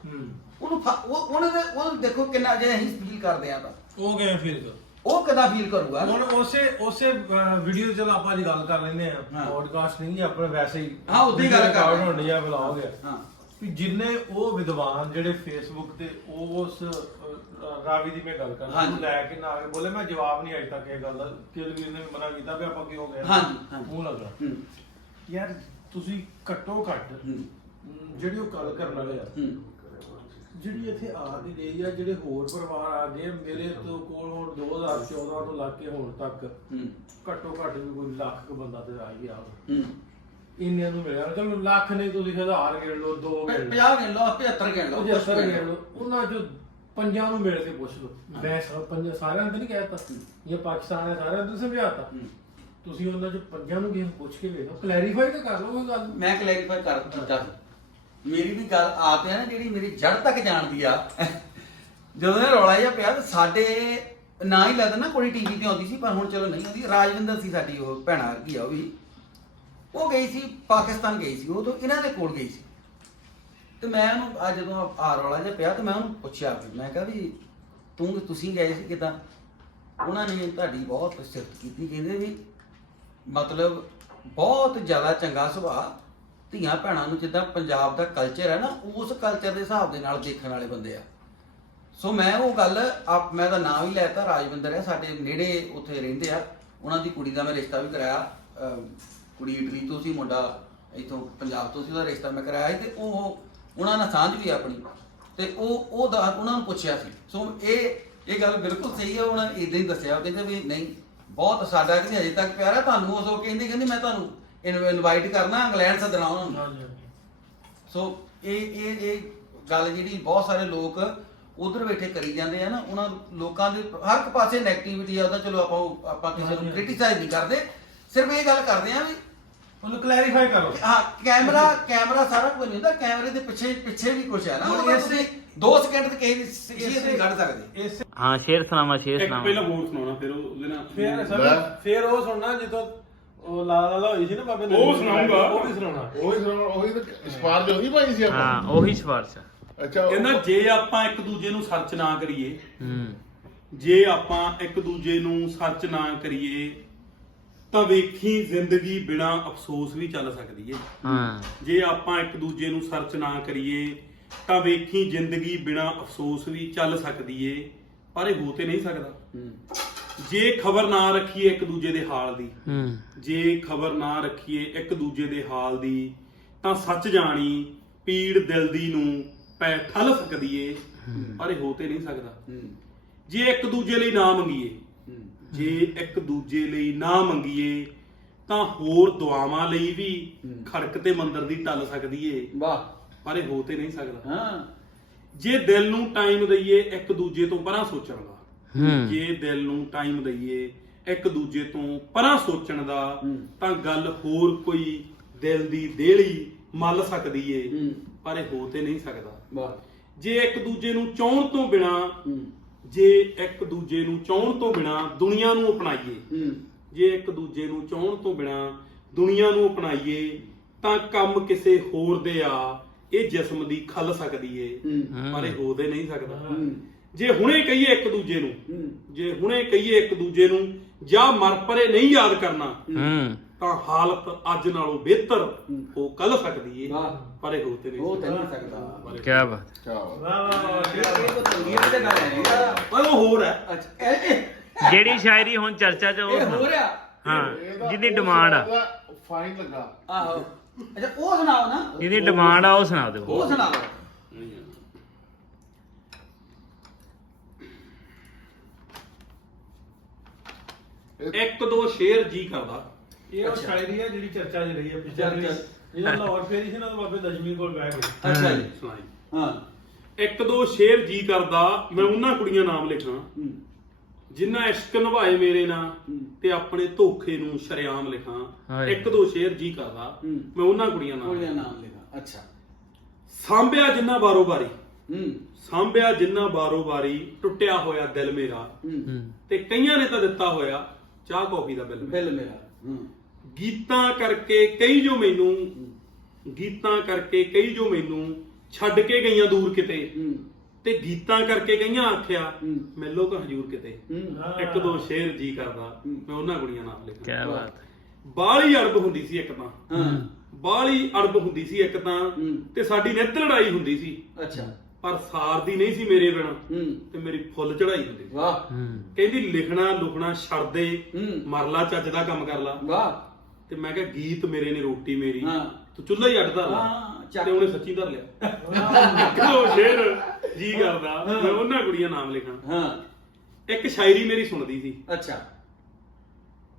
ਉਹਨੂੰ ਦੇਖੋ ਕਿੰਨਾ ਜੇ ਅਸੀਂ ਫੀਲ ਕਰਦੇ ਆ, ਤਾਂ ਉਹ ਕਿਵੇਂ ਫੀਲ ਕਰ, ਉਹ ਕਿੱਦਾਂ ਫੀਲ ਕਰੂਗਾ? ਹੁਣ ਉਸੇ ਵੀਡੀਓ ਚਲੋ ਆਪਾਂ ਜੀ ਗੱਲ ਕਰ ਲੈਂਦੇ ਆ, ਪੋਡਕਾਸਟ ਨਹੀਂ ਆਪਣੇ ਵੈਸੇ ਹੀ। ਹਾਂ, ਉੱਥੇ ਹੀ ਗੱਲ ਕਰ ਹੋਣੀ ਆ, ਵਲੌਗ ਆ। ਹਾਂ, ਵੀ ਜਿੰਨੇ ਉਹ ਵਿਦਵਾਨ ਜਿਹੜੇ ਫੇਸਬੁੱਕ ਤੇ ਉਸ ਰਾਵੀ ਦੀ ਮੈਂ ਗੱਲ ਕਰਦਾ ਉਹਨੂੰ ਲੈ ਕੇ ਨਾ ਆ ਕੇ ਬੋਲੇ, ਮੈਂ ਜਵਾਬ ਨਹੀਂ ਅਜੇ ਤੱਕ ਇਹ ਗੱਲ ਦਾ। ਕਿਲਵੀਰ ਨੇ ਮਨਾ ਕੀਤਾ ਵੀ ਆਪਾਂ ਕਿਉਂ ਗਏ, ਮੂੰਹ ਲੱਗਦਾ ਯਾਰ ਤੁਸੀਂ ਘੱਟੋ ਘੱਟ ਜਿਹੜੀ ਉਹ ਗੱਲ ਕਰਨ ਵਾਲੇ ਆ, ਜਿਹੜੀ ਇੱਥੇ ਆ ਕੇ ਗਈ ਆ, ਜਿਹੜੇ ਹੋਰ ਪਰਿਵਾਰ ਆ ਗਏ ਮੇਰੇ ਤੋਂ ਕੋਲ ਹੁਣ 2014 ਤੋਂ ਲੱਗ ਕੇ ਹੁਣ ਤੱਕ ਘੱਟੋ ਘੱਟ ਵੀ ਕੋਈ ਲੱਖ ਕੁ ਬੰਦਾ ਤੇ ਆ ਗਿਆ ਇੰਨਿਆਂ ਨੂੰ ਮਿਲਿਆ। ਚਲੋ ਲੱਖ ਨਹੀਂ, ਤੁਸੀਂ 1000 ਗਿਣ ਲਓ, 2 ਗਿਣ ਲਓ, 50 ਗਿਣ ਲਓ, 75 ਗਿਣ ਲਓ, 75 ਗਿਣ ਲਓ, ਉਹਨਾਂ ਚੋਂ 5 ਨੂੰ ਮਿਲ ਕੇ ਪੁੱਛ ਲਓ। ਮੈਂ ਸਾਰਿਆਂ ਨੂੰ ਨਹੀਂ ਕਹਿਤਾ, ਇਹ ਪਾਕਿਸਤਾਨ ਹੈ ਸਾਰਿਆਂ ਨੂੰ ਸਮਝਾਤਾ। ਤੁਸੀਂ ਉਹਨਾਂ ਚੋਂ 5 ਨੂੰ ਗੇਮ ਪੁੱਛ ਕੇ ਵੇਖੋ, ਕਲੈਰੀਫਾਈ ਤਾਂ ਕਰ ਲਓ ਉਹ ਗੱਲ। ਮੈਂ ਕਲੈਰੀਫਾਈ ਕਰ ਦਿੱਤਾ। ਮੇਰੀ ਵੀ ਗੱਲ ਆਪ ਹੈ ਨਾ, ਜਿਹੜੀ ਮੇਰੀ ਜੜ ਤੱਕ ਜਾਣਦੀ ਆ। ਜਦੋਂ ਇਹ ਰੌਲਾ ਜਿਹਾ ਪਿਆ ਤਾਂ ਸਾਡੇ ਨਾ ਹੀ ਲੱਗਦਾ ਨਾ, ਕੋਈ ਟੀਵੀ ਤੇ ਆਉਂਦੀ ਸੀ, ਪਰ ਹੁਣ ਚਲੋ ਨਹੀਂ ਆਉਂਦੀ। ਰਾਜਵਿੰਦਰ ਸੀ ਸਾਡੀ ਉਹ ਭੈਣਾ ਵਰਗੀ ਆ, ਉਹ ਗਈ ਸੀ ਪਾਕਿਸਤਾਨ, ਗਈ ਸੀ ਉਹ ਤੋਂ ਇਹਨਾਂ ਦੇ ਕੋਲ ਗਈ ਸੀ। ਤੇ ਮੈਂ ਉਹਨੂੰ ਅੱਜ ਜਦੋਂ ਆ ਰੌਲਾ ਜਿਹਾ ਪਿਆ ਤੇ ਮੈਂ ਉਹਨੂੰ ਪੁੱਛਿਆ, ਮੈਂ ਕਿਹਾ ਵੀ ਤੁਸੀਂ ਗਏ ਸੀ ਕਿੱਦਾਂ? ਉਹਨਾਂ ਨੇ ਤੁਹਾਡੀ ਬਹੁਤ ਸਿਫਤ ਕੀਤੀ, ਕਹਿੰਦੇ ਵੀ ਮਤਲਬ ਬਹੁਤ ਜ਼ਿਆਦਾ ਚੰਗਾ ਸੁਭਾਅ, ਧੀਆਂ ਭੈਣਾਂ ਨੂੰ ਜਿੱਦਾਂ ਪੰਜਾਬ ਦਾ ਕਲਚਰ ਹੈ ਨਾ, ਉਸ ਕਲਚਰ ਦੇ ਹਿਸਾਬ ਦੇ ਨਾਲ ਦੇਖਣ ਵਾਲੇ ਬੰਦੇ ਆ। ਸੋ ਮੈਂ ਉਹ ਗੱਲ ਮੈਂ ਤਾਂ ਨਾਂ ਵੀ ਲੈਤਾ, ਰਾਜਵਿੰਦਰ ਹੈ, ਸਾਡੇ ਨੇੜੇ ਉੱਥੇ ਰਹਿੰਦੇ ਆ। ਉਹਨਾਂ ਦੀ ਕੁੜੀ ਦਾ ਮੈਂ ਰਿਸ਼ਤਾ ਵੀ ਕਰਾਇਆ, ਕੁੜੀ ਇਟਲੀ ਤੋਂ ਸੀ, ਮੁੰਡਾ ਇੱਥੋਂ ਪੰਜਾਬ ਤੋਂ ਸੀ, ਉਹਦਾ ਰਿਸ਼ਤਾ ਮੈਂ ਕਰਾਇਆ ਸੀ। ਤੇ ਉਹਨਾਂ ਨਾਲ ਸਾਂਝ ਵੀ ਆਪਣੀ, ਤੇ ਉਹਨਾਂ ਨੂੰ ਪੁੱਛਿਆ ਸੀ। ਸੋ ਇਹ ਗੱਲ ਬਿਲਕੁਲ ਸਹੀ ਹੈ। ਉਹਨਾਂ ਨੇ ਇਦਾਂ ਹੀ ਦੱਸਿਆ, ਕਹਿੰਦੇ ਵੀ ਨਹੀਂ ਬਹੁਤ ਸਾਡਾ ਕਹਿੰਦੇ ਹਜੇ ਤੱਕ ਪਿਆਰ ਹੈ ਤੁਹਾਨੂੰ। ਉਹ ਕਹਿੰਦੀ ਮੈਂ ਤੁਹਾਨੂੰ ਇਨਵਾਈਟ ਕਰਨਾ, ਇੰਗਲੈਂਡ ਸੱਦਣਾ ਉਹਨਾਂ ਨੂੰ। ਸੋ ਇਹ ਗੱਲ ਜਿਹੜੀ ਬਹੁਤ ਸਾਰੇ ਲੋਕ ਉਧਰ ਬੈਠੇ ਕਰੀ ਜਾਂਦੇ ਆ ਨਾ, ਉਹਨਾਂ ਲੋਕਾਂ ਦੇ ਹਰ ਇੱਕ ਪਾਸੇ ਨੈਗੇਟਿਵਿਟੀ ਆ। ਉਹਦਾ ਚਲੋ ਆਪਾਂ ਕਿਸੇ ਨੂੰ ਕ੍ਰਿਟਿਸਾਈਜ਼ ਨਹੀਂ ਕਰਦੇ, ਸਿਰਫ ਇਹ ਗੱਲ ਕਰਦੇ ਆ ਵੀ ਉਹਨੂੰ ਕਲੈਰੀਫਾਈ ਕਰੋ। ਹਾਂ, ਕੈਮਰਾ ਸਾਰਾ ਕੁਝ ਨਹੀਂ ਹੁੰਦਾ, ਕੈਮਰੇ ਦੇ ਪਿੱਛੇ ਵੀ ਕੁਝ ਹੈ ਨਾ। ਉਹ ਇਸੇ 2 ਸਕਿੰਟ ਤੇ ਕਿਸੇ ਨਹੀਂ ਕੱਢ ਸਕਦੇ। ਹਾਂ, ਸ਼ੇਰ ਸੁਣਾਵਾ, ਸ਼ੇਰ ਇੱਕ ਸੁਣਾਵਾ। ਪਹਿਲਾਂ ਹੋਰ ਸੁਣਾਉਣਾ, ਫਿਰ ਉਹਦੇ ਨਾਲ ਫਿਰ ਉਹ ਸੁਣਨਾ ਜਦੋਂ ਉਹ ਲਾ ਹੋਈ ਸੀ ਨਾ ਬਾਬੇ ਨੇ ਉਹ ਸੁਣਾਊਂਗਾ। ਉਹ ਵੀ ਸੁਣਾਉਣਾ। ਉਹੀ ਤਾਂ ਸਪਾਰ ਜੋ ਨਹੀਂ ਪਾਈ ਸੀ ਆਪਾਂ ਹਾਂ ਉਹੀ ਸਿਫਾਰਿਸ਼ ਆ। ਅੱਛਾ ਕਹਿੰਦਾ ਜੇ ਆਪਾਂ ਇੱਕ ਦੂਜੇ ਨੂੰ ਸਰਚ ਨਾ ਕਰੀਏ, ਹੂੰ ਜੇ ਆਪਾਂ ਇੱਕ ਦੂਜੇ ਨੂੰ ਸਰਚ ਨਾ ਕਰੀਏ ਤਾਂ ਵੇਖੀ ਜ਼ਿੰਦਗੀ ਬਿਨਾ ਅਫਸੋਸ ਵੀ ਚੱਲ ਸਕਦੀ ਏ। ਹਾਂ ਜੇ ਆਪਾਂ ਇੱਕ ਦੂਜੇ ਨੂੰ ਸਰਚ ਨਾ ਕਰੀਏ ਤਾਂ ਵੇਖੀ ਜ਼ਿੰਦਗੀ ਬਿਨਾ ਅਫਸੋਸ ਵੀ ਚੱਲ ਸਕਦੀ ਏ, ਪਰ ਇਹ ਹੋ ਤੇ ਨਹੀਂ ਸਕਦਾ। ਜੇ ਖਬਰ ਨਾ ਰੱਖੀਏ ਇੱਕ ਦੂਜੇ ਦੇ ਹਾਲ ਦੀ, ਹੂੰ ਜੇ ਖਬਰ ਨਾ ਰੱਖੀਏ ਇੱਕ ਦੂਜੇ ਦੇ ਹਾਲ ਦੀ, ਤਾਂ ਸੱਚ ਜਾਣੀ ਪੀੜ ਦਿਲ ਦੀ ਨੂੰ ਪੈ ਠੱਲ ਸਕਦੀ ਏ, ਪਰ ਇਹ ਹੋ ਤੇ ਨਹੀਂ ਸਕਦਾ। ਜੇ ਇੱਕ ਦੂਜੇ ਲਈ ਨਾ ਮੰਗੀਏ, ਜੇ ਇੱਕ ਦੂਜੇ ਲਈ ਨਾ ਮੰਗੀਏ ਤਾਂ ਹੋਰ ਦੁਆਵਾਂ ਲਈ ਵੀ ਖੜਕ ਤੇ ਮੰਦਰ ਦੀ ਟੱਲ ਸਕਦੀ ਏ, ਵਾਹ ਪਰ ਇਹ ਹੋ ਤੇ ਨਹੀਂ ਸਕਦਾ। ਹਾਂ ਜੇ ਦਿਲ ਨੂੰ ਟਾਈਮ ਦਈਏ ਇੱਕ ਦੂਜੇ ਤੋਂ ਪਰਾਂ ਸੋਚਣ ਦਾ, ਹੂੰ ਜੇ ਦਿਲ ਨੂੰ ਟਾਈਮ ਦਈਏ ਇੱਕ ਦੂਜੇ ਤੋਂ ਪਰਾਂ ਸੋਚਣ ਦਾ, ਤਾਂ ਗੱਲ ਹੋਰ ਕੋਈ ਦਿਲ ਦੀ ਦੇਹਲੀ ਮੱਲ ਸਕਦੀ ਏ, ਪਰ ਇਹ ਹੋ ਤੇ ਨਹੀਂ ਸਕਦਾ। ਵਾਹ ਜੇ ਇੱਕ ਦੂਜੇ ਨੂੰ ਚਾਹਣ ਤੋਂ ਬਿਨਾ, ਜੇ ਇੱਕ ਦੂਜੇ ਨੂੰ ਚਾਹਣ ਤੋਂ ਬਿਨਾ ਦੁਨੀਆ ਨੂੰ ਅਪਣਾਈਏ, ਜੇ ਇੱਕ ਦੂਜੇ ਨੂੰ ਚਾਹਣ ਤੋਂ ਬਿਨਾ ਦੁਨੀਆ ਨੂੰ ਅਪਣਾਈਏ ਤਾਂ ਕੰਮ ਕਿਸੇ ਹੋਰ ਦੇ ਆ ਇਹ ਜਿਸਮ ਦੀ ਖੱਲ ਸਕਦੀ ਏ, ਪਰ ਇਹ ਹੋ ਤੇ ਨਹੀਂ ਸਕਦਾ। ਜੇ ਹੁਣੇ ਕਹੀਏ ਇੱਕ ਦੂਜੇ ਨੂੰ, ਜੇ ਹੁਣੇ ਕਹੀਏ ਇੱਕ ਦੂਜੇ ਨੂੰ ਜਾਂ ਮਰ ਪਰੇ ਨਹੀਂ ਯਾਦ ਕਰਨਾ, ਹੂੰ ਤਾਂ ਹਾਲਤ ਅੱਜ ਨਾਲੋਂ ਬਿਹਤਰ ਹੋ ਕੱਲ ਸਕਦੀ ਏ, ਵਾਹ। ਪਰ ਇਹ ਹੋ ਤੇ ਉਹ ਨਹੀਂ ਤੇ ਨਹੀਂ ਸਕਦਾ। ਸਕਦਾ। ਕਿਆ ਬਾਤ। ਕਿਆ ਬਾਤ। ਵਾਹ ਵਾਹ ਵਾਹ ਇਹ ਤਾਂ ਤੰਗੀਰ ਤੇ ਗੱਲ ਹੈ ਯਾਰ। ਪਰ ਉਹ ਹੋਰ ਹੈ। ਅੱਛਾ ਇਹ ਜਿਹੜੀ ਸ਼ਾਇਰੀ ਹੁਣ ਚਰਚਾ 'ਚ ਉਹ ਇਹ ਹੋ ਸੁਣਾ। ਰਿਹਾ। ਹਾਂ ਜਿਹਦੀ ਡਿਮਾਂਡ ਆ, ਫਾਈਨ ਲੱਗਾ। ਆਹੋ ਅੱਛਾ ਉਹ ਸੁਣਾਓ ਨਾ, ਜਿਹਦੀ ਡਿਮਾਂਡ ਆ ਉਹ ਸੁਣਾ ਦਿਓ। ਉਹ ਸੁਣਾਓ। ਇੱਕ ਦੋ ਸ਼ੇਰ ਜੀ ਕਰਦਾ। ਇਹ ਉਹ ਸ਼ਾਇਰੀ ਹੈ ਜਿਹੜੀ ਚਰਚਾ 'ਚ ਰਹੀ ਹੈ ਪਿਛਲੇ ਜਦੋਂ ਲਾਹੌਰ ਫੇਰੀ ਸੀ ਨਾ ਤਾਂ ਬਾਬੇ ਦਸ਼ਮੀ ਕੋਲ ਬਹਿ ਗਏ। ਅੱਛਾ ਜੀ ਸੁਣਾਈ। ਹਾਂ ਇੱਕ ਦੋ ਸ਼ੇਰ ਜੀ ਕਰਦਾ ਮੈਂ ਉਹਨਾਂ ਕੁੜੀਆਂ ਨਾਮ ਲਿਖਾਂ ਜਿਨ੍ਹਾਂ ਇਸ਼ਕ ਨਿਭਾਏ ਮੇਰੇ ਨਾਲ ਤੇ ਆਪਣੇ ਧੋਖੇ ਨੂੰ ਸ਼ਰੇਆਮ ਲਿਖਾਂ। ਹਾਏ। ਇੱਕ ਦੋ ਸ਼ੇਰ ਜੀ ਕਰਦਾ ਮੈਂ ਉਹਨਾਂ ਕੁੜੀਆਂ ਨਾਮ ਕੋਲਿਆ ਨਾਮ ਲਿਖਾ। ਅੱਛਾ ਸਾਂਭਿਆ ਜਿੰਨਾ ਬਾਰੋ ਬਾਰੀ, ਹੂੰ ਸਾਂਭਿਆ ਜਿੰਨਾ ਬਾਰੋ ਬਾਰੀ ਟੁੱਟਿਆ ਹੋਇਆ ਦਿਲ ਮੇਰਾ, ਹੂੰ ਤੇ ਕਈਆਂ ਨੇ ਤਾਂ ਦਿੱਤਾ ਹੋਇਆ ਚਾਹ ਕੌਫੀ ਦਾ ਬਿੱਲ ਮੇਰਾ। ਬਿੱਲ ਮੇਰਾ। ਹੂੰ ਗੀਤਾਂ ਕਰਕੇ ਕਈ ਜੋ ਮੈਨੂੰ, ਗੀਤਾਂ ਕਰਕੇ ਕਈ ਜੋ ਮੈਨੂੰ ਛੱਡ ਕੇ ਗਈਆਂ ਦੂਰ ਕਿਤੇ, ਹੂੰ ਤੇ ਗੀਤਾਂ ਕਰਕੇ ਕਈਆਂ ਆਖਿਆ ਹੂੰ। ਮਿਲੋ ਕਾ ਹਜੂਰ ਕਿਤੇ। ਹੂੰ ਇੱਕ ਦੋ ਸ਼ੇਰ ਜੀ ਕਰਦਾ ਮੈਂ ਉਹਨਾਂ ਕੁੜੀਆਂ ਨਾਮ ਲਿਖਾਂ। ਕਿਆ ਬਾਤ। ਬਾਹਲੀ ਅੜਬ ਹੁੰਦੀ ਸੀ ਇੱਕ ਤਾਂ, ਹਾਂ ਬਾਹਲੀ ਅੜਬ ਹੁੰਦੀ ਸੀ ਇੱਕ ਤਾਂ, ਤੇ ਸਾਡੀ ਨਿੱਤ ਲੜਾਈ ਹੁੰਦੀ ਸੀ, ਅੱਛਾ ਪਰ ਸਾਰਦੀ ਨਹੀਂ ਸੀ ਮੇਰੇ ਬਿਨਾਂ, ਹੂੰ ਤੇ ਮੇਰੀ ਫੁੱਲ ਚੜਾਈ ਹੁੰਦੀ ਸੀ। ਵਾਹ ਕਹਿੰਦੀ ਲਿਖਣਾ ਲੁਖਣਾ ਛੱਡ ਦੇ, ਹੂੰ ਮਰਲਾ ਚੱਜ ਦਾ ਕੰਮ ਕਰ ਲਾ। ਵਾਹ ਤੇ ਮੈਂ ਕਿਹਾ ਗੀਤ ਮੇਰੇ ਨੇ ਰੋਟੀ ਮੇਰੀ, ਹਾਂ। ਤੂੰ ਚੁੱਲ੍ਹਾ ਹੀ ਅੱਡ ਧਰ ਲਾ। ਹਾਂ, ਚੱਕ। ਤੇ ਉਹਨੇ ਸੱਚੀ ਧਰ ਲਿਆ। ਕਿਉਂ ਸ਼ੇਰ ਜੀ ਕਰਦਾ ਮੈਂ ਉਹਨਾਂ ਕੁੜੀਆਂ ਨਾਮ ਲਿਖਾਂ। ਹਾਂ ਇੱਕ ਸ਼ਾਇਰੀ ਮੇਰੀ ਸੁਣਦੀ ਸੀ, ਅੱਛਾ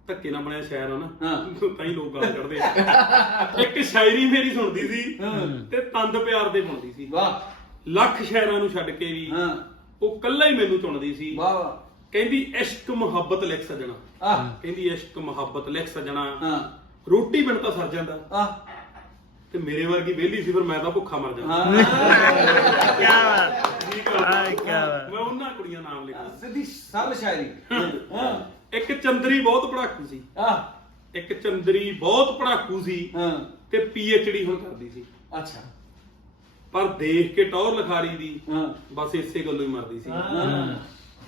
ਧੱਕੇ ਨਾਲ ਬਣਿਆ ਸ਼ਾਇਰ ਆ ਨਾ, ਹਾਂ। ਤਾਂ ਹੀ ਲੋਕ ਗਾਲ ਕੱਢਦੇ ਆ। ਇੱਕ ਸ਼ਾਇਰੀ ਮੇਰੀ ਸੁਣਦੀ ਸੀ ਹਾਂ। ਤੇ ਤੰਦ ਪਿਆਰ ਦੇ ਬਣਦੀ ਸੀ। ਵਾਹ ਲੱਖ ਸ਼ਾਇਰਾਂ ਨੂੰ ਛੱਡ ਕੇ ਵੀ ਹਾਂ ਉਹ ਕੱਲਾ ਹੀ ਮੈਨੂੰ ਚੁਣਦੀ ਸੀ। ਵਾਹ ਵਾਹ ਕਹਿੰਦੀ ਇਸ਼ਕ ਮੁਹੱਬਤ ਲਿਖ ਸਜਣਾ, ਆਹ ਕਹਿੰਦੀ ਇਸ਼ਕ ਮੁਹੱਬਤ ਲਿਖ ਸਜਣਾ, ਹਾਂ ਰੋਟੀ ਬਿਨ ਤਾਂ ਸਰ ਜਾਂਦਾ, ਆਹ ਤੇ ਮੇਰੇ ਵਰਗੀ ਵਿਹਲੀ ਸੀ ਫਿਰ ਮੈਂ ਤਾਂ ਭੁੱਖਾ ਮਰ ਜਾਂਦਾ। ਹਾਂ ਕਿਆ ਬਾਤ। ਠੀਕ ਆ। ਆਏ ਕਿਆ ਬਾਤ। ਮੈਂ ਉਹਨਾਂ ਕੁੜੀਆਂ ਨਾਮ ਲਿਖਾ। ਸਿੱਧੀ ਸਰਲ ਸ਼ਾਇਰੀ। ਹਾਂ ਇੱਕ ਚੰਦਰੀ ਬਹੁਤ ਪੜਾਕੂ ਸੀ, ਆਹ ਇੱਕ ਚੰਦਰੀ ਬਹੁਤ ਪੜਾਕੂ ਸੀ, ਹਾਂ ਤੇ PhD ਹੁਣ ਕਰਦੀ ਸੀ, ਅੱਛਾ ਪਰ ਦੇਖ ਕੇ ਟੌਰ ਲਿਖਾਰੀ ਦੀ ਹਾਂ ਬਸ ਇਸੇ ਗੱਲੋਂ ਹੀ ਮਰਦੀ ਸੀ। ਹਾਂ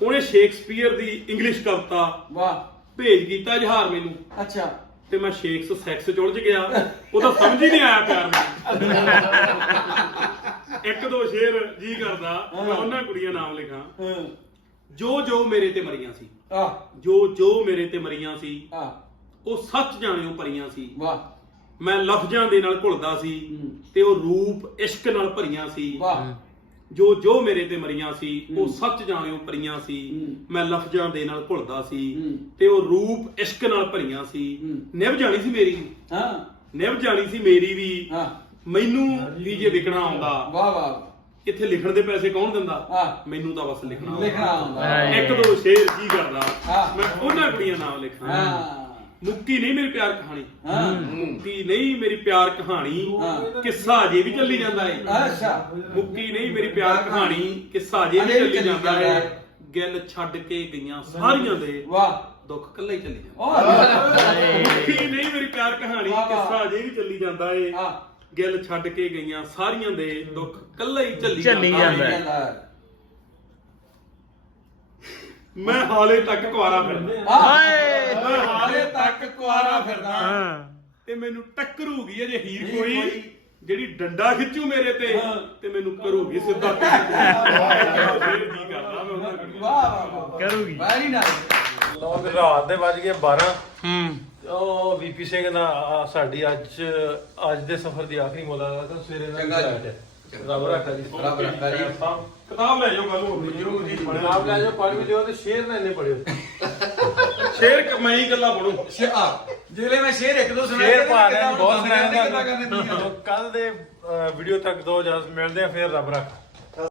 ਉਹਨੇ ਸ਼ੇਕਸਪੀਅਰ ਦੀ ਇੰਗਲਿਸ਼ ਕਵਿਤਾ ਵਾਹ ਭੇਜ ਕੀਤਾ ਇਜ਼ਹਾਰ ਮੈਨੂੰ, ਅੱਛਾ ਤੇ ਮੈਂ ਸ਼ੇਕਸ ਸੈਕਸ ਚ ਉਲਝ ਗਿਆ, ਉਹਦਾ ਸਮਝ ਹੀ ਨਹੀਂ ਆਇਆ ਪਿਆਰ ਨੂੰ। ਇੱਕ ਦੋ ਸ਼ੇਰ ਜੀ ਕਰਦਾ ਮੈਂ ਉਹਨਾਂ ਕੁੜੀਆਂ ਨਾਮ ਲਿਖਾਂ। ਹਾਂ ਜੋ ਜੋ ਮੇਰੇ ਤੇ ਮਰੀਆਂ ਸੀ, ਆਹ ਜੋ ਜੋ ਮੇਰੇ ਤੇ ਮਰੀਆਂ ਸੀ, ਆਹ ਉਹ ਸੱਚ ਜਾਣਿਓ ਭਰੀਆਂ ਸੀ। ਵਾਹ ਮੈਂ ਲਫ਼ਜ਼ਾਂ ਦੇ ਨਾਲ ਘੁਲਦਾ ਸੀ, ਤੇ ਉਹ ਰੂਪ ਇਸ਼ਕ ਨਾਲ ਭਰੀਆਂ ਸੀ। ਵਾਹ ਜੋ ਜੋ ਮੇਰੇ ਤੇ ਮਰੀਆਂ ਸੀ ਉਹ ਸੱਚ ਜਾਣਿਓ ਭਰੀਆਂ ਸੀ। ਮੈਂ ਲਫ਼ਜ਼ਾਂ ਦੇ ਨਾਲ ਘੁਲਦਾ ਸੀ, ਤੇ ਉਹ ਰੂਪ ਇਸ਼ਕ ਨਾਲ ਭਰੀਆਂ ਸੀ। ਨਿਭ ਜਾਣੀ ਸੀ ਮੇਰੀ, ਹਾਂ ਨਿਭ ਜਾਣੀ ਸੀ ਮੇਰੀ ਵੀ, ਹਾਂ ਮੈਨੂੰ ਵੀ ਜੇ ਲਿਖਣਾ ਆਉਂਦਾ। ਵਾਹ ਵਾਹ ਇੱਥੇ ਲਿਖਣ ਦੇ ਪੈਸੇ ਕੌਣ ਦਿੰਦਾ, ਆਹ ਮੈਨੂੰ ਤਾਂ ਬਸ ਲਿਖਣਾ ਲਿਖਣਾ ਆਉਂਦਾ। ਇੱਕ ਦੋ ਸ਼ੇਰ ਕੀ ਕਰਦਾ ਆਹ। ਮੈਂ ਉਹਨਾਂ ਕੁੜੀਆਂ ਨਾਮ ਲਿਖਾਂ। ਹਾਂ ਮੁੱਕੀ ਨਹੀਂ ਮੇਰੀ ਪਿਆਰ ਕਹਾਣੀ, ਹਾਂ ਮੁੱਕੀ ਨਹੀਂ ਮੇਰੀ ਪਿਆਰ ਕਹਾਣੀ, ਹਾਂ। ਕਿੱਸਾ ਅਜੇ ਵੀ ਚੱਲੀ ਜਾਂਦਾ ਏ। ਅੱਛਾ ਮੁੱਕੀ ਨਹੀਂ ਮੇਰੀ ਪਿਆਰ ਕਹਾਣੀ, ਕਿੱਸਾ ਅਜੇ ਵੀ ਚੱਲੀ ਜਾਂਦਾ ਏ। ਗਿੱਲ ਛੱਡ ਕੇ ਗਈਆਂ ਸਾਰੀਆਂ ਦੇ ਵਾਹ ਦੁੱਖ ਕੱਲਾ ਹੀ ਚੱਲੀ ਜਾਂਦਾ। ਓਹ ਮੁੱਕੀ ਨਹੀਂ ਹਜੇ ਵੀ ਚੱਲੀ ਜਾਂਦਾ ਏ ਹਾਂ। ਗਿੱਲ ਛੱਡ ਕੇ ਗਈਆਂ ਸਾਰੀਆਂ ਦੇ ਦੁੱਖ ਕੱਲਾ ਹੀ ਝੱਲੀ ਝੱਲੀ ਜਾਂਦਾ ਹੈ। ਮੈਂ ਹਾਲੇ ਤੱਕ ਕੁਆਰਾ ਫਿਰਦਾ ਹਾਏ ਮੈਂ ਹਾਲੇ ਤੱਕ ਕੁਆਰਾ ਫਿਰਦਾ ਹਾਂ ਤੇ ਮੈਨੂੰ ਟੱਕਰੂਗੀ ਅਜੇ ਹੀਰ ਕੋਈ ਜਿਹੜੀ ਡੰਡਾ ਖਿੱਚੂ ਮੇਰੇ ਤੇ ਮੈਨੂੰ ਕਰੂਗੀ ਸਿੱਧਾ ਫੇਰ ਕੀ ਕਰਦਾ ਮੈਂ ਉਹਨਾਂ ਨੂੰ ਵਾਹ ਕਰੂਗੀ ਵੈਰੀ ਨਾਈਸ। ਲੋ ਵੀ ਰਾਤ ਦੇ ਵੱਜ ਗਏ 12। ਹੂੰ ਉਹ ਵੀਪੀ ਸਿੰਘ ਦਾ ਸਾਡੀ ਅੱਜ ਦੇ ਸਫ਼ਰ ਦੀ ਆਖਰੀ ਮੁਲਾਕਾਤ ਹੈ। ਸਵੇਰੇ ਨਾਲ ਚੰਗਾ ਜੀ। ਫਲਾਈਟ ਹੈ। ਰੱਬ ਰੱਖਾ ਜੀ। ਰੱਬ ਰੱਖਾ ਜੀ। ਕਿਤਾਬ ਲੈ ਜਾਓ ਕੱਲ ਨੂੰ ਜਰੂਰ ਜੀ ਆਪ ਲੈ ਜਾਓ ਪਾਣੀ ਵੀ ਦਿਓ ਤੇ ਸ਼ੇਰ ਨਾ ਇੰਨੇ ਪੜਿਓ। ਸ਼ੇਰ ਮੈਂ ਹੀ ਗੱਲਾਂ ਪੜੂ ਜਿਹੜੇ ਮੈਂ ਸ਼ੇਰ ਇੱਕ ਦੋ ਸੁਣਾਏ ਸ਼ੇਰ ਪਾ ਰਹੇ ਕਿੱਦਾਂ ਬਹੁਤ ਕਿੱਦਾਂ ਕਰਨੀ ਸੁਣਾਇਆ ਕੱਲ ਦੇ ਵੀਡੀਓ ਤੱਕ ਦੋ ਜਸ ਮਿਲਦੇ ਆ ਫਿਰ ਰੱਬ ਰੱਖਾ।